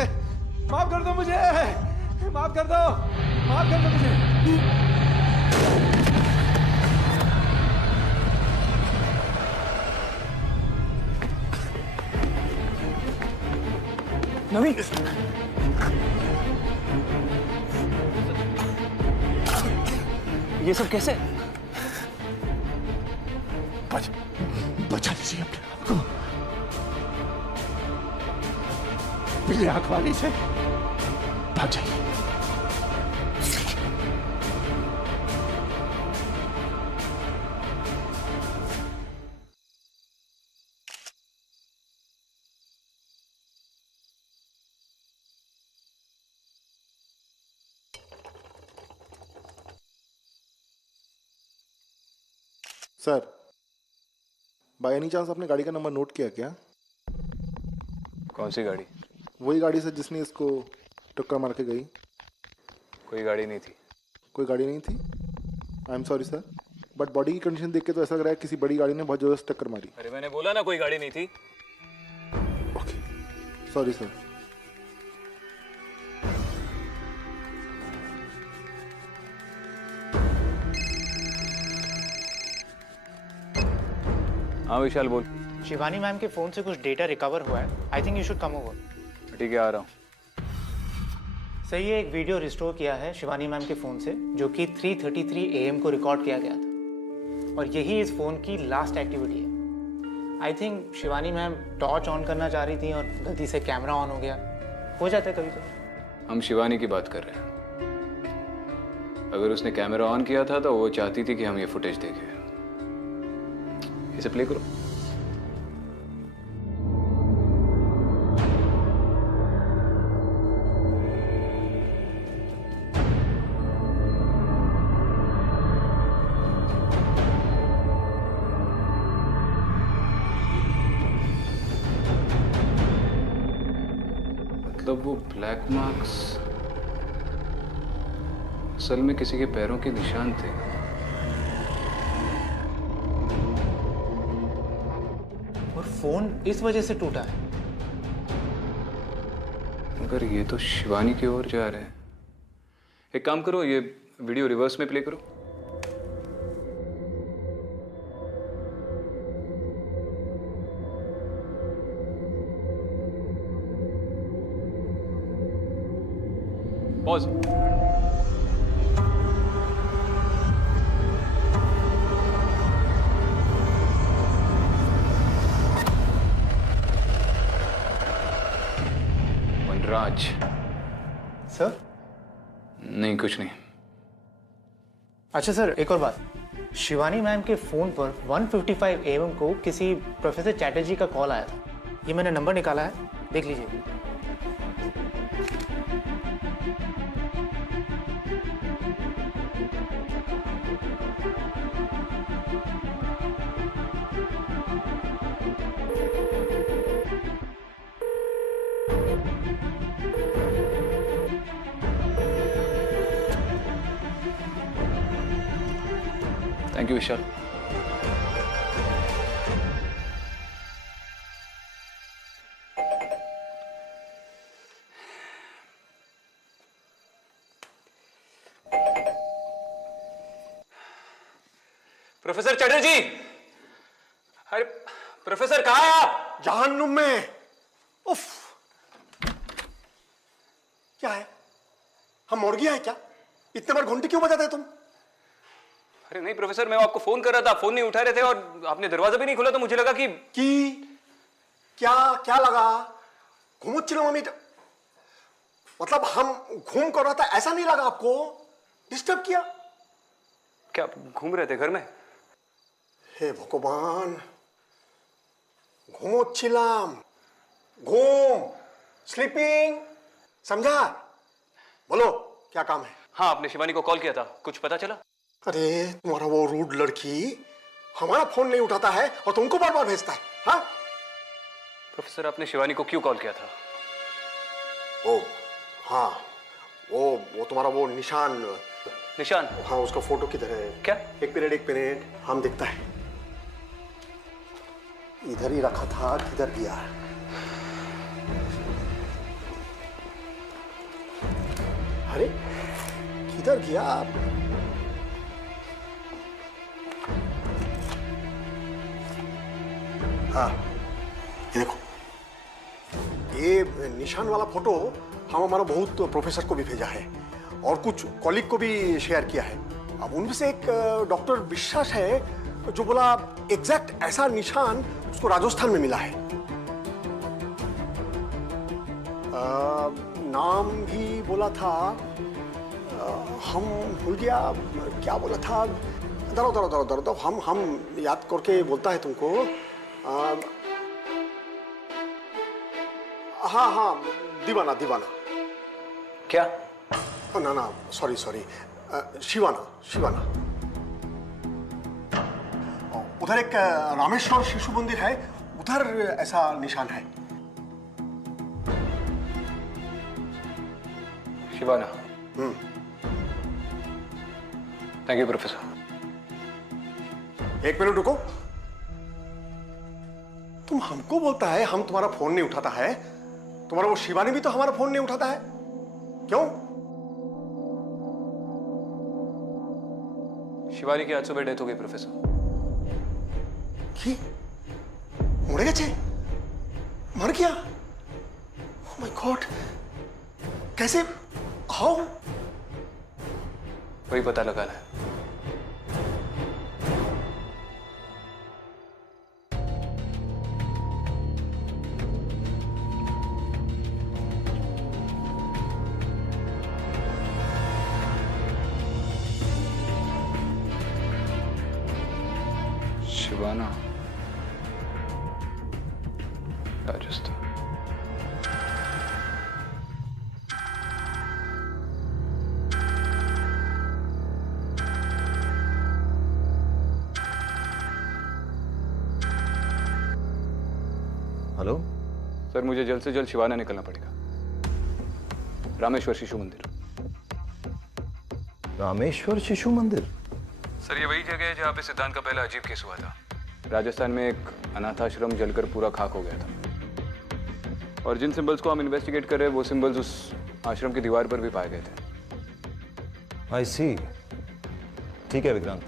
माफ कर दो मुझे। नवीन, ये सब कैसे? बचा लीजिए अपने आप को पीली आंख वाली से। भाग जाइए। सर, बाय एनी चांस आपने गाड़ी का नंबर नोट किया क्या? कौन सी गाड़ी? वही गाड़ी सर जिसने इसको टक्कर मार के गई। कोई गाड़ी नहीं थी। कोई गाड़ी नहीं थी? I am sorry sir, but body की कंडीशन देख के तो ऐसा लग रहा है किसी बड़ी गाड़ी ने बहुत ज़बरदस्त टक्कर मारी। अरे मैंने बोला ना कोई गाड़ी नहीं थी। Okay, sorry sir. हाँ विशाल बोल। शिवानी मैम के फोन से कुछ डेटा रिकवर हुआ है। I think you should come over. ठीक है, आ रहा हूँ। सही है, एक वीडियो रिस्टोर किया है शिवानी मैम के फ़ोन से, जो कि 3:33 AM को रिकॉर्ड किया गया था, और यही इस फ़ोन की लास्ट एक्टिविटी है। I think Shivani ma'am torch on करना चाह रही थी और गलती से कैमरा ऑन हो गया। हो जाता है कभी कभी। हम शिवानी की बात कर रहे हैं। अगर उसने कैमरा ऑन किया था तो वो चाहती थी कि हम ये फुटेज देखें। इसे प्ले करो। मतलब वो ब्लैक मार्क्स असल में किसी के पैरों के निशान थे। और फोन इस वजह से टूटा है। मगर ये तो शिवानी की ओर जा रहे हैं। एक काम करो, ये वीडियो रिवर्स में प्ले करो। पॉज। वनराज। सर? नहीं, कुछ नहीं। अच्छा सर, एक और बात। शिवानी मैम के फोन पर 1:55 AM को किसी प्रोफेसर चैटर्जी का कॉल आया था। ये मैंने नंबर निकाला है, देख लीजिए। Thank you Vishal. Professor Chatterjee! अरे प्रोफेसर, कहाँ हैं आप? जहन्नुम में। उफ, क्या है? हम मर गया है क्या? इतने बार घंटी क्यों बजाते तुम? अरे नहीं प्रोफेसर, मैं आपको फोन कर रहा था, फोन नहीं उठा रहे थे और आपने दरवाजा भी नहीं खोला, तो मुझे लगा कि क्या क्या लगा? घूमो मम्मी, मतलब हम घूम कर रहा था, ऐसा नहीं लगा आपको? डिस्टर्ब किया? क्या घूम रहे थे घर में? हे भगवान, घूमो चिलाम, घूम, स्लीपिंग, समझा? बोलो क्या काम है? हाँ, आपने शिवानी को कॉल किया था, कुछ पता चला? अरे तुम्हारा वो रूड लड़की हमारा फोन नहीं उठाता है और तुमको बार बार भेजता है। हाँ प्रोफेसर, आपने शिवानी को क्यों कॉल किया था? ओ हाँ, वो तुम्हारा वो निशान। हाँ, उसका फोटो किधर है? क्या? एक मिनट, हम देखता है। इधर ही रखा था, किधर गया? अरे किधर गया? हाँ, ये देखो, ये निशान वाला फोटो हम हमारा बहुत प्रोफेसर को भी भेजा है और कुछ कॉलीग को भी शेयर किया है। अब उनमें से एक डॉक्टर विश्वास है जो बोला एग्जैक्ट ऐसा निशान उसको राजस्थान में मिला है। नाम भी बोला था, हम भूल गया क्या बोला था। दरो हम याद करके बोलता है तुमको। हाँ, दीवाना। क्या? ना, सॉरी, शिवाना। उधर एक रामेश्वर शिशु मंदिर है, उधर ऐसा निशान है। शिवाना। Thank you professor. एक मिनट रुको। तुम हमको बोलता है हम तुम्हारा फोन नहीं उठाता है, तुम्हारा वो शिवानी भी तो हमारा फोन नहीं उठाता है, क्यों? शिवानी की आज सुबह डेथ हो गई प्रोफेसर। मर गए? मर गया? ओह माय गॉड, कैसे? हाउ? वही पता लगाना है। शिवाना, राजस्थान। हेलो सर, मुझे जल्द से जल्द शिवाना निकलना पड़ेगा। रामेश्वर शिशु मंदिर। रामेश्वर शिशु मंदिर? सर, ये वही जगह है जहाँ पे सिद्धांत का पहला अजीब केस हुआ था। राजस्थान में एक अनाथाश्रम जलकर पूरा खाक हो गया था, और जिन सिंबल्स को हम इन्वेस्टिगेट कर रहे हैं वो सिंबल्स उस आश्रम की दीवार पर भी पाए गए थे। आई सी। ठीक है विक्रांत,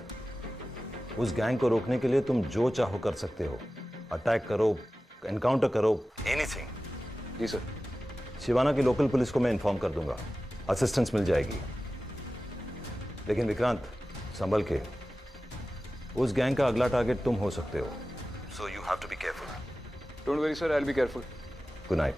उस गैंग को रोकने के लिए तुम जो चाहो कर सकते हो। अटैक करो, एनकाउंटर करो, एनीथिंग। जी सर। शिवाना की लोकल पुलिस को मैं इन्फॉर्म कर दूंगा, असिस्टेंस मिल जाएगी। लेकिन विक्रांत, संभल के, उस गैंग का अगला टारगेट तुम हो सकते हो। So you have to be careful. Don't worry sir, I will be careful. Good night.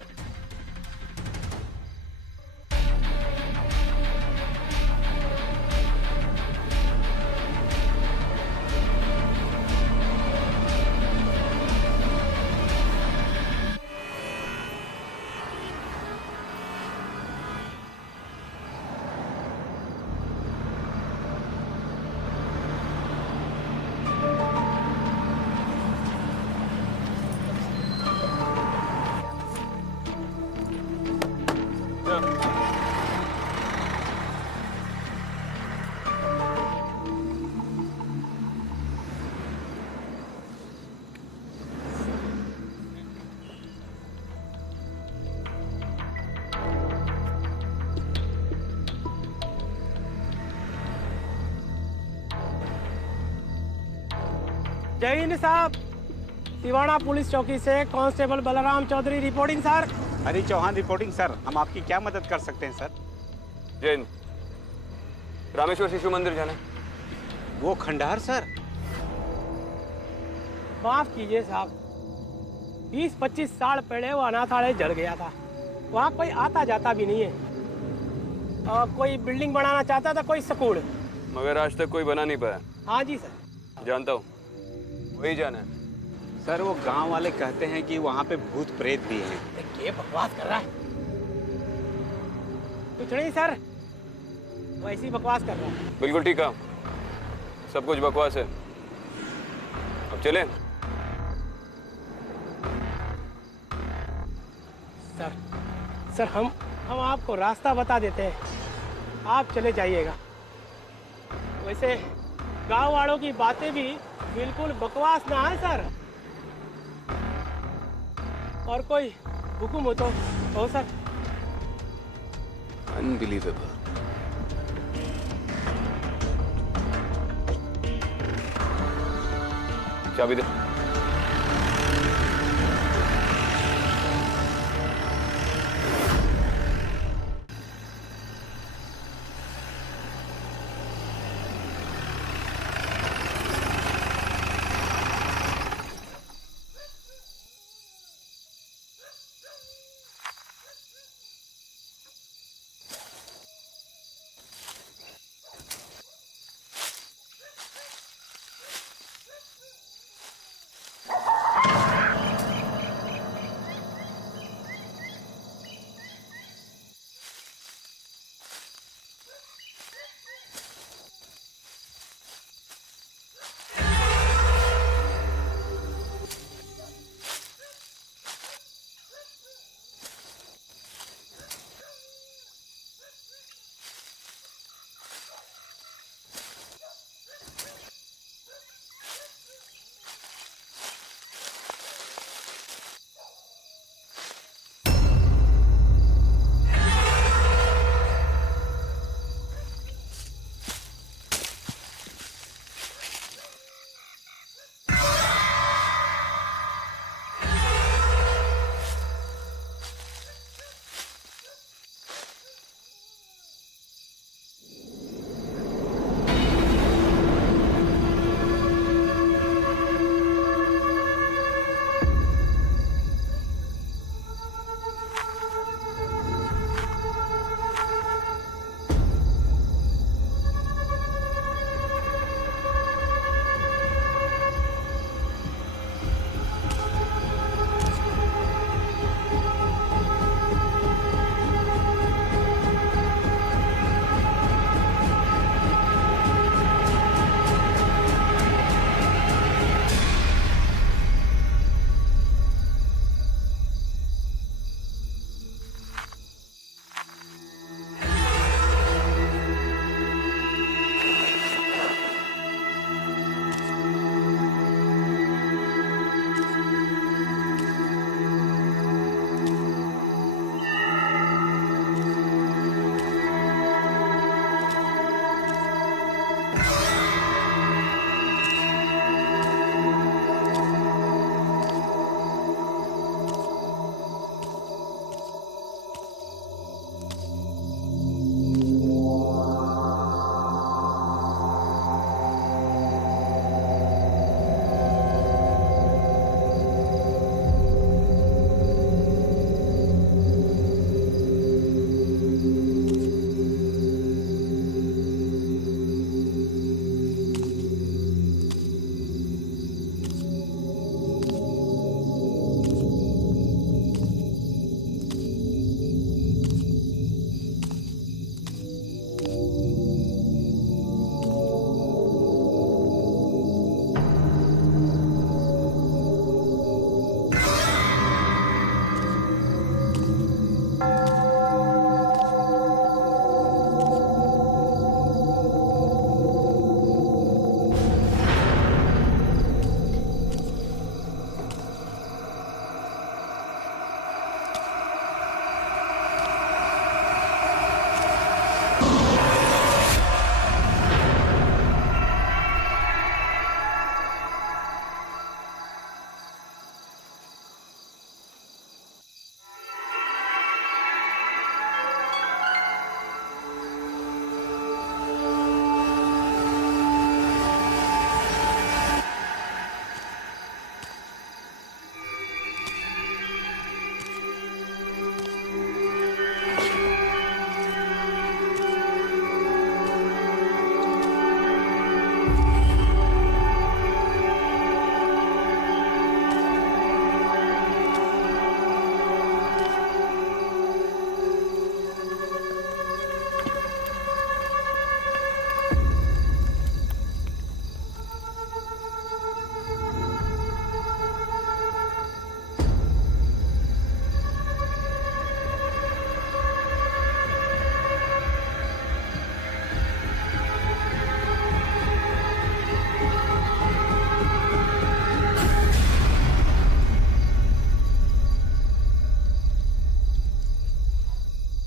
जय हिंद साहब, सिवाना पुलिस चौकी से constable Balram Chaudhary reporting sir. Hari Chauhan reporting sir. हम आपकी क्या मदद कर सकते हैं सर? जैन, रामेश्वर शिशु मंदिर जाना है। वो खंडहर सर? माफ कीजिए साहब, 20-25 साल पहले वो अनाथालय जल गया था। वहाँ कोई आता जाता भी नहीं है। कोई बिल्डिंग बनाना चाहता था, कोई स्कूल, मगर आज तक कोई बना नहीं पाया। हाँ जी सर। जानता हूँ, वही जाना है। सर, वो गांव वाले कहते हैं कि वहाँ पे भूत प्रेत भी हैं। ये बकवास कर रहा है। कुछ नहीं सर, वैसी बकवास कर रहा है। बिल्कुल ठीक है, सब कुछ बकवास है। अब चलें। सर हम आपको रास्ता बता देते हैं, आप चले जाइएगा। वैसे गांव वालों की बातें भी बिल्कुल बकवास ना है सर। और कोई हुक्म हो तो सर। अनबिलीवेबल। चाबी दे।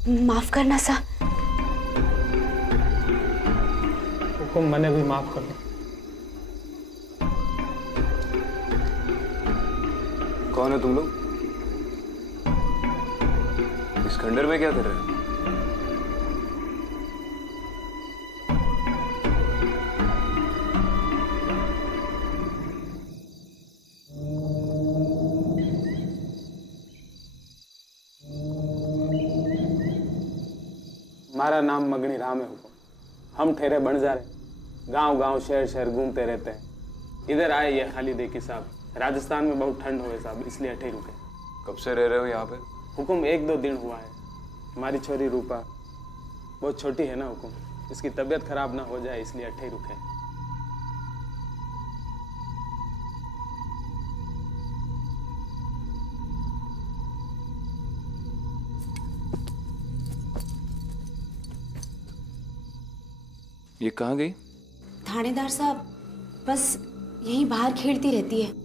माफ करना सा। हुकुम, मैंने भी माफ कर दो। कौन है तुम लोग? इस खंडर में क्या कर रहे हो? हमारा नाम मगनी राम है हुकुम। हम ठहरे बंजारे, गांव गांव शहर शहर घूमते रहते हैं। इधर आए ये खाली देखिए साहब, राजस्थान में बहुत ठंड हुए साहब, इसलिए अठे रुके। कब से रह रहे हो यहाँ पे? हुकुम 1-2 दिन हुआ है। हमारी छोरी रूपा बहुत छोटी है ना हुकुम, इसकी तबीयत खराब ना हो जाए इसलिए अठे रुके। ये कहाँ गई? थानेदार साहब बस यहीं बाहर खेलती रहती है।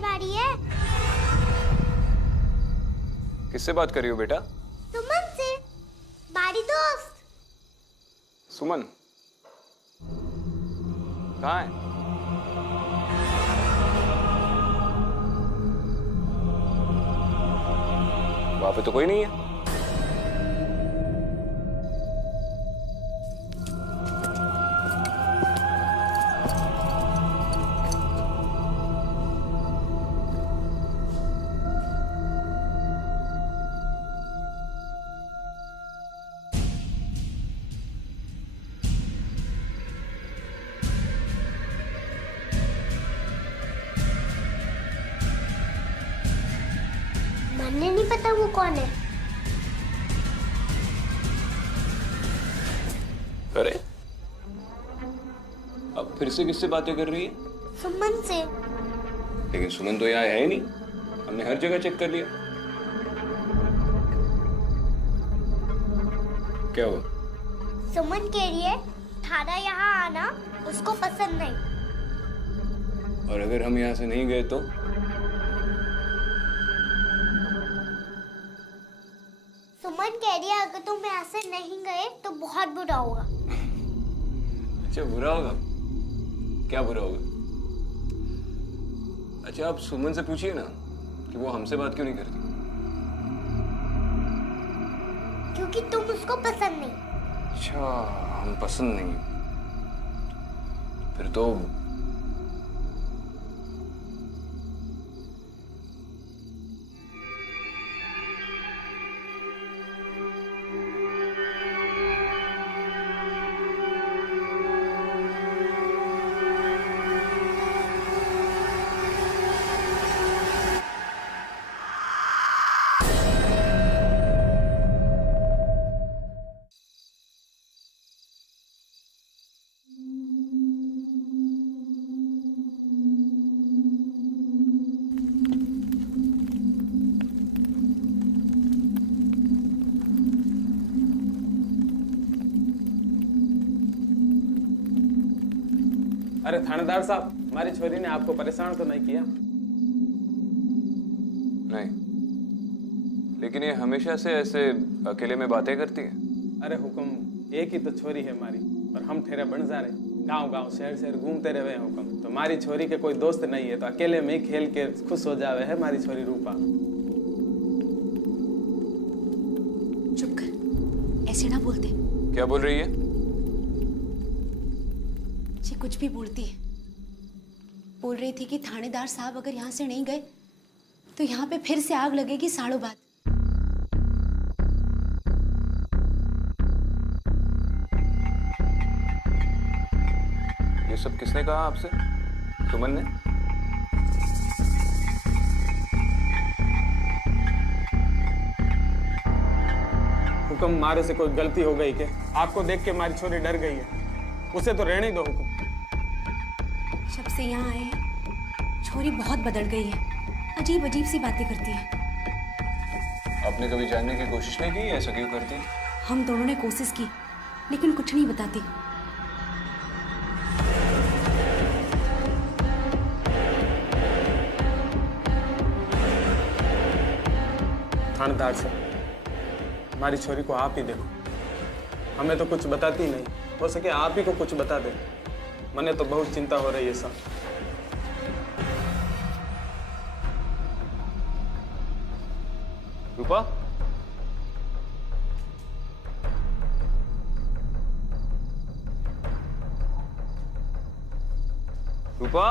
बारी है। किससे बात कर रही हो बेटा? सुमन से, बारी दोस्त। सुमन कहाँ है? वहां पे तो कोई नहीं है। मुझे नहीं पता वो कौन है। अरे अब फिर से किससे बातें कर रही है? सुमन से। लेकिन सुमन तो यहाँ है ही नहीं, हमने हर जगह चेक कर लिया। क्या हुआ? सुमन कह रही है थाना यहाँ आना उसको पसंद नहीं। और अगर हम यहाँ से नहीं गए तो? सुमन कह रही है अगर तुम यहाँ से नहीं गए तो बहुत बुरा होगा। अच्छा बुरा होगा? क्या बुरा होगा? अच्छा आप सुमन से पूछिए ना कि वो हमसे बात क्यों नहीं करती। क्योंकि तुम उसको पसंद नहीं। अच्छा हम पसंद नहीं, फिर तो अरे थानेदार साहब, हमारी छोरी ने आपको परेशान तो नहीं किया? नहीं, लेकिन ये हमेशा से ऐसे अकेले में बातें करती है। अरे हुकुम, एक ही तो छोरी है हमारी और हम ठहरे बंजारे, गांव गांव शहर शहर घूमते रहे हैं हुकुम। तो हमारी छोरी के कोई दोस्त नहीं है तो अकेले में ही खेल के खुश हो जावे है हमारी छोरी रूपा। चुप कर, ऐसे ना बोलते। क्या बोल रही है? जी कुछ भी बोलती है। बोल रही थी कि थानेदार साहब अगर यहाँ से नहीं गए तो यहाँ पे फिर से आग लगेगी सालों बाद। ये किसने कहा आपसे? सुमन ने? हुक्म, मारे से कोई गलती हो गई क्या? आपको देख के हमारी छोरी डर गई है, उसे तो रहने दो। हुक्म, जब से यहाँ आए हैं, छोरी बहुत बदल गई है, अजीब अजीब सी बातें करती है। आपने कभी जानने की कोशिश नहीं की ऐसा क्यों करती? हम दोनों ने कोशिश की, लेकिन कुछ नहीं बताती। थानेदार साहब, हमारी छोरी को आप ही देखो, हमें तो कुछ बताती नहीं, हो सके आप ही को कुछ बता दे। मने तो बहुत चिंता हो रही है साहब। रूपा? रूपा?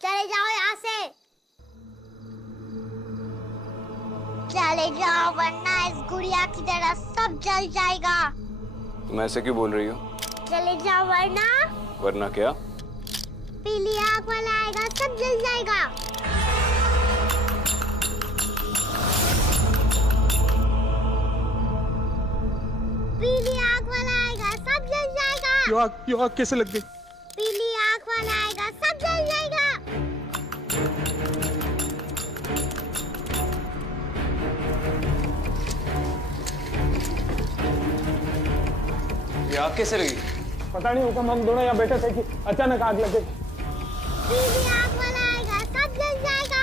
चले जाओ यहाँ से, चले जाओ वरना इस गुड़िया की तरह सब जल जाएगा। तुम ऐसे क्यों बोल रही हो? चले जाओ वरना वरना क्या? पीली आग वाला आएगा, सब जल जाएगा। पीली आग वाला आएगा, सब जल जाएगा। ये आग कैसे लग गई? पीली आग वाला आएगा, सब जल जाएगा। ये आग कैसे लगी? पता नहीं हुक्म, हम दोनों यहाँ बैठे थे कि अचानक आग लग गई। पीली आग वाला आएगा, सब जल जाएगा।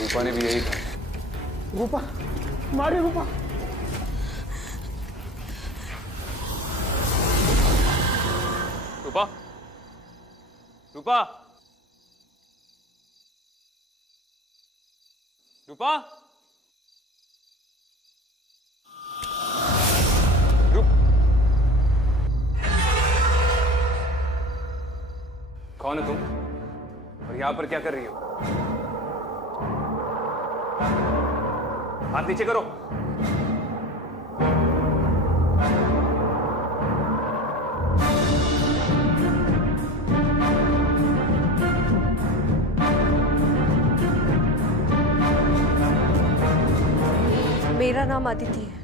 रूपा ने भी यही कहा। रूपा, मारी रूपा। रूपा? रूपा? रूपा? कौन है तुम और यहां पर क्या कर रही हो? हाथ नीचे करो। मेरा नाम अदिति है।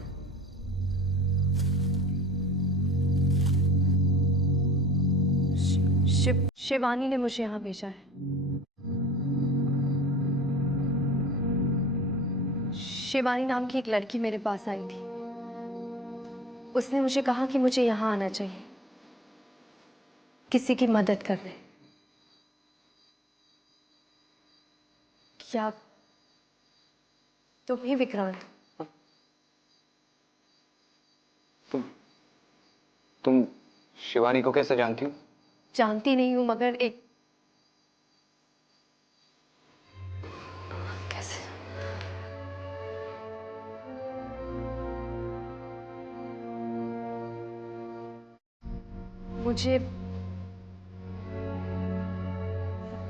शिवानी ने मुझे यहाँ भेजा है। शिवानी नाम की एक लड़की मेरे पास आई थी। उसने मुझे कहा कि मुझे यहाँ आना चाहिए किसी की मदद करने। क्या तुम ही विक्रांत? तुम शिवानी को कैसे जानती हो? जानती नहीं हूं, मगर एक कैसे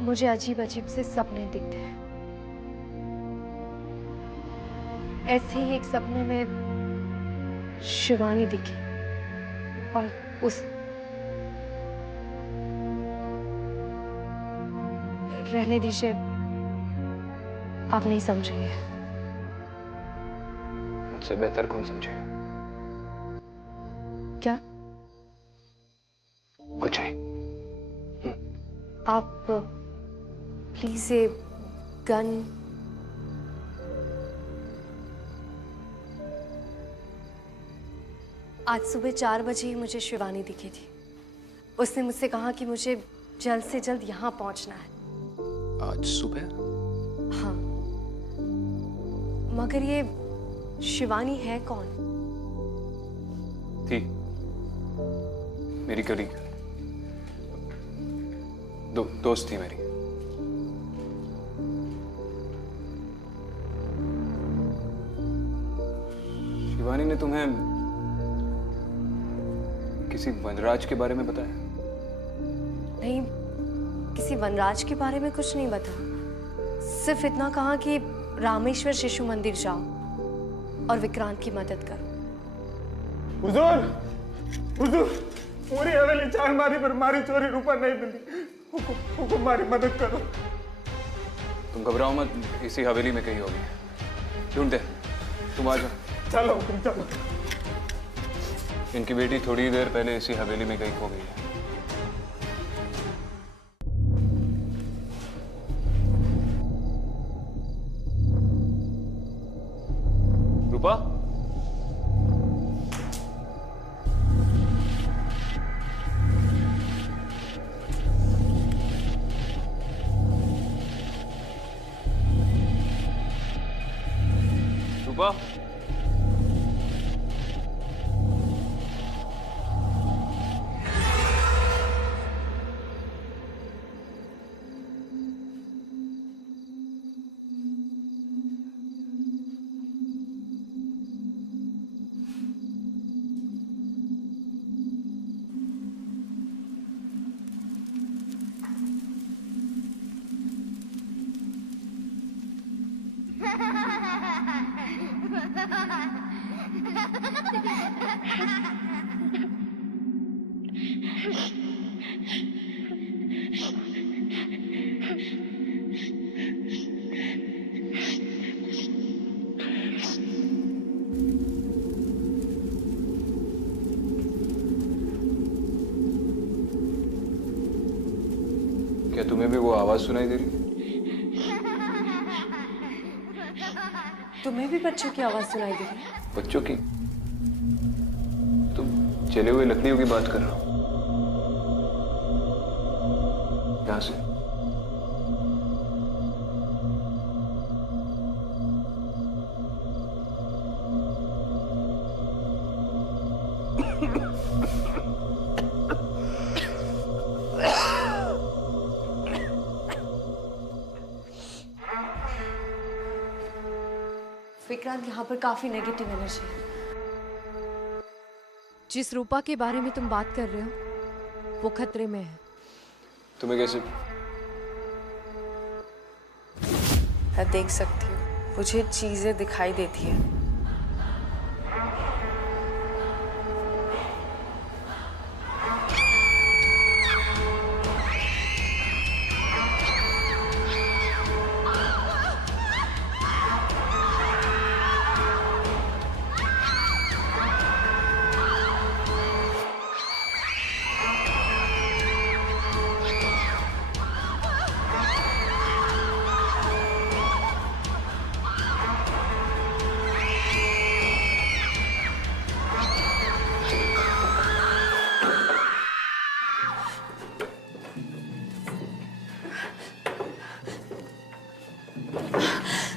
मुझे अजीब अजीब से सपने दिखते हैं। ऐसे ही एक सपने में शिवानी दिखी और रहने दीजिए, आप नहीं समझेंगे। मुझसे बेहतर कौन समझे? क्या? कुछ नहीं। आप प्लीज ये गन आज सुबह 4 बजे ही मुझे शिवानी दिखी थी। उसने मुझसे कहा कि मुझे जल्द से जल्द यहाँ पहुंचना है। आज सुबह? हाँ, मगर ये शिवानी है कौन? थी मेरी कलीग, दोस्त थी मेरी। शिवानी ने तुम्हें किसी वनराज के बारे में बताया? नहीं, किसी वनराज के बारे में कुछ नहीं बता। सिर्फ इतना कहा कि रामेश्वर शिशु मंदिर जाओ और विक्रांत की मदद करो। हुजूर, हुजूर, पूरी हवेली चार मारी पर मारी चोरी रुपया नहीं मिली। हुकुम मारी मदद करो। तुम घबराओ मत, इसी हवेली में कहीं होगी। ढूंढते, तुम आ जाओ। चलो हुकुम चलो। इनकी बेटी थोड़ी देर पहले इसी हवेली में कहीं खो गई है। रूपा? रूपा? क्या तुम्हें भी वो आवाज सुनाई दे रही? तुम्हें भी बच्चों की आवाज सुनाई दे रही है? बच्चों की? तुम जले हुए लकड़ियों की बात कर रहे हो? यहां से? विक्रांत, यहाँ पर काफी नेगेटिव एनर्जी है। जिस रूपा के बारे में तुम बात कर रहे हो वो खतरे में है। तुम्हें कैसे? मैं देख सकती हूँ, मुझे चीजें दिखाई देती है।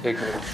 एक मिनट।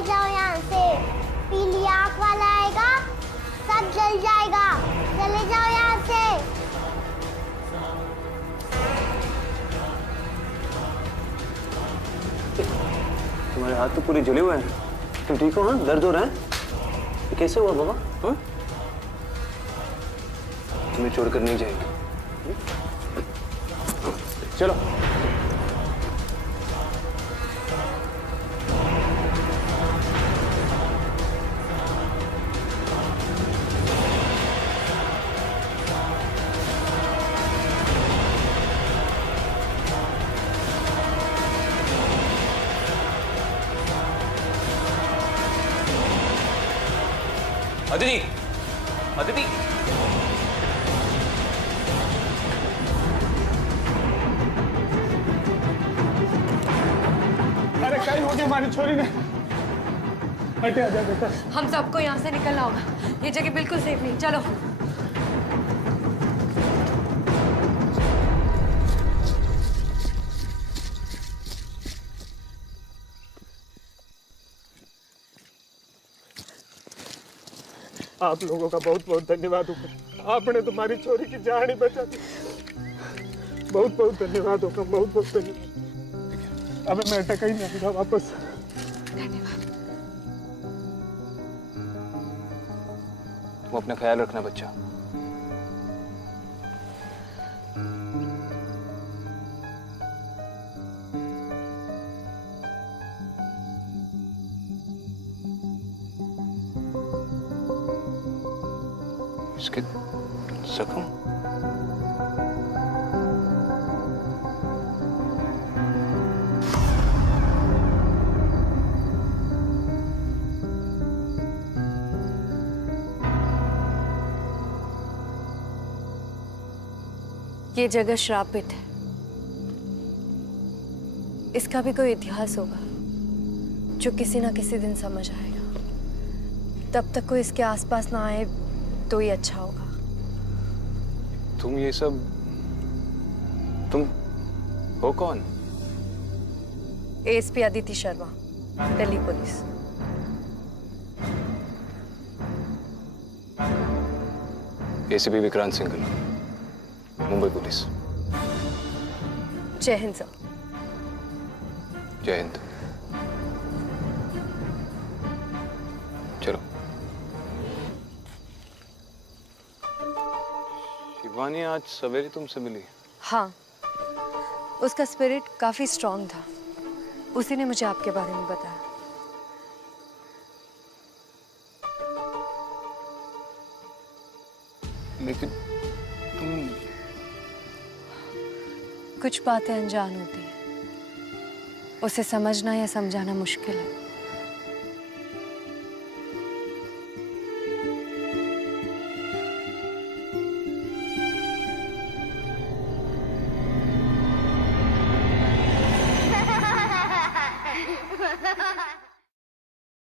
चले जाओ यहाँ से। पीली आँख वाला आएगा, सब जल जाएगा। चले जाओ यहाँ से। तुम्हारे हाथ तो पूरे जले हुए हैं। तुम ठीक हो? हाँ, दर्द हो रहा है? कैसे हुआ बाबा? हाँ? तुम्हें छोड़कर नहीं जाएंगे। चलो। अदिति, अदिति, अरे कहीं हो गया हमारी छोरी ने। हटे आजा बेटा। हम सबको यहाँ से निकलना होगा। ये जगह बिल्कुल सेफ नहीं। चलो। आप लोगों का बहुत बहुत धन्यवाद होगा। आपने तुम्हारी छोरी की जान ही बचा दी। बहुत बहुत धन्यवाद होगा, बहुत बहुत धन्यवाद। अब मैं अटका ही नहीं आऊंगा वापस। तुम अपना ख्याल रखना बच्चा। इसके जख्म ये जगह श्रापित है। इसका भी कोई इतिहास होगा जो किसी ना किसी दिन समझ आएगा। तब तक कोई इसके आसपास ना आए तो ही अच्छा होगा। तुम ये सब, तुम हो कौन? ASP Aditi Sharma, Delhi police. ACP Vikrant Singhal, Mumbai police. जय हिंद सर। जय हिंद। चलो। शिवानी आज सवेरे तुमसे मिली? हाँ, उसका स्पिरिट काफी स्ट्रांग था। उसी ने मुझे आपके बारे में बताया। लेकिन तुम... कुछ बातें अनजान होती हैं, उसे समझना या समझाना मुश्किल है।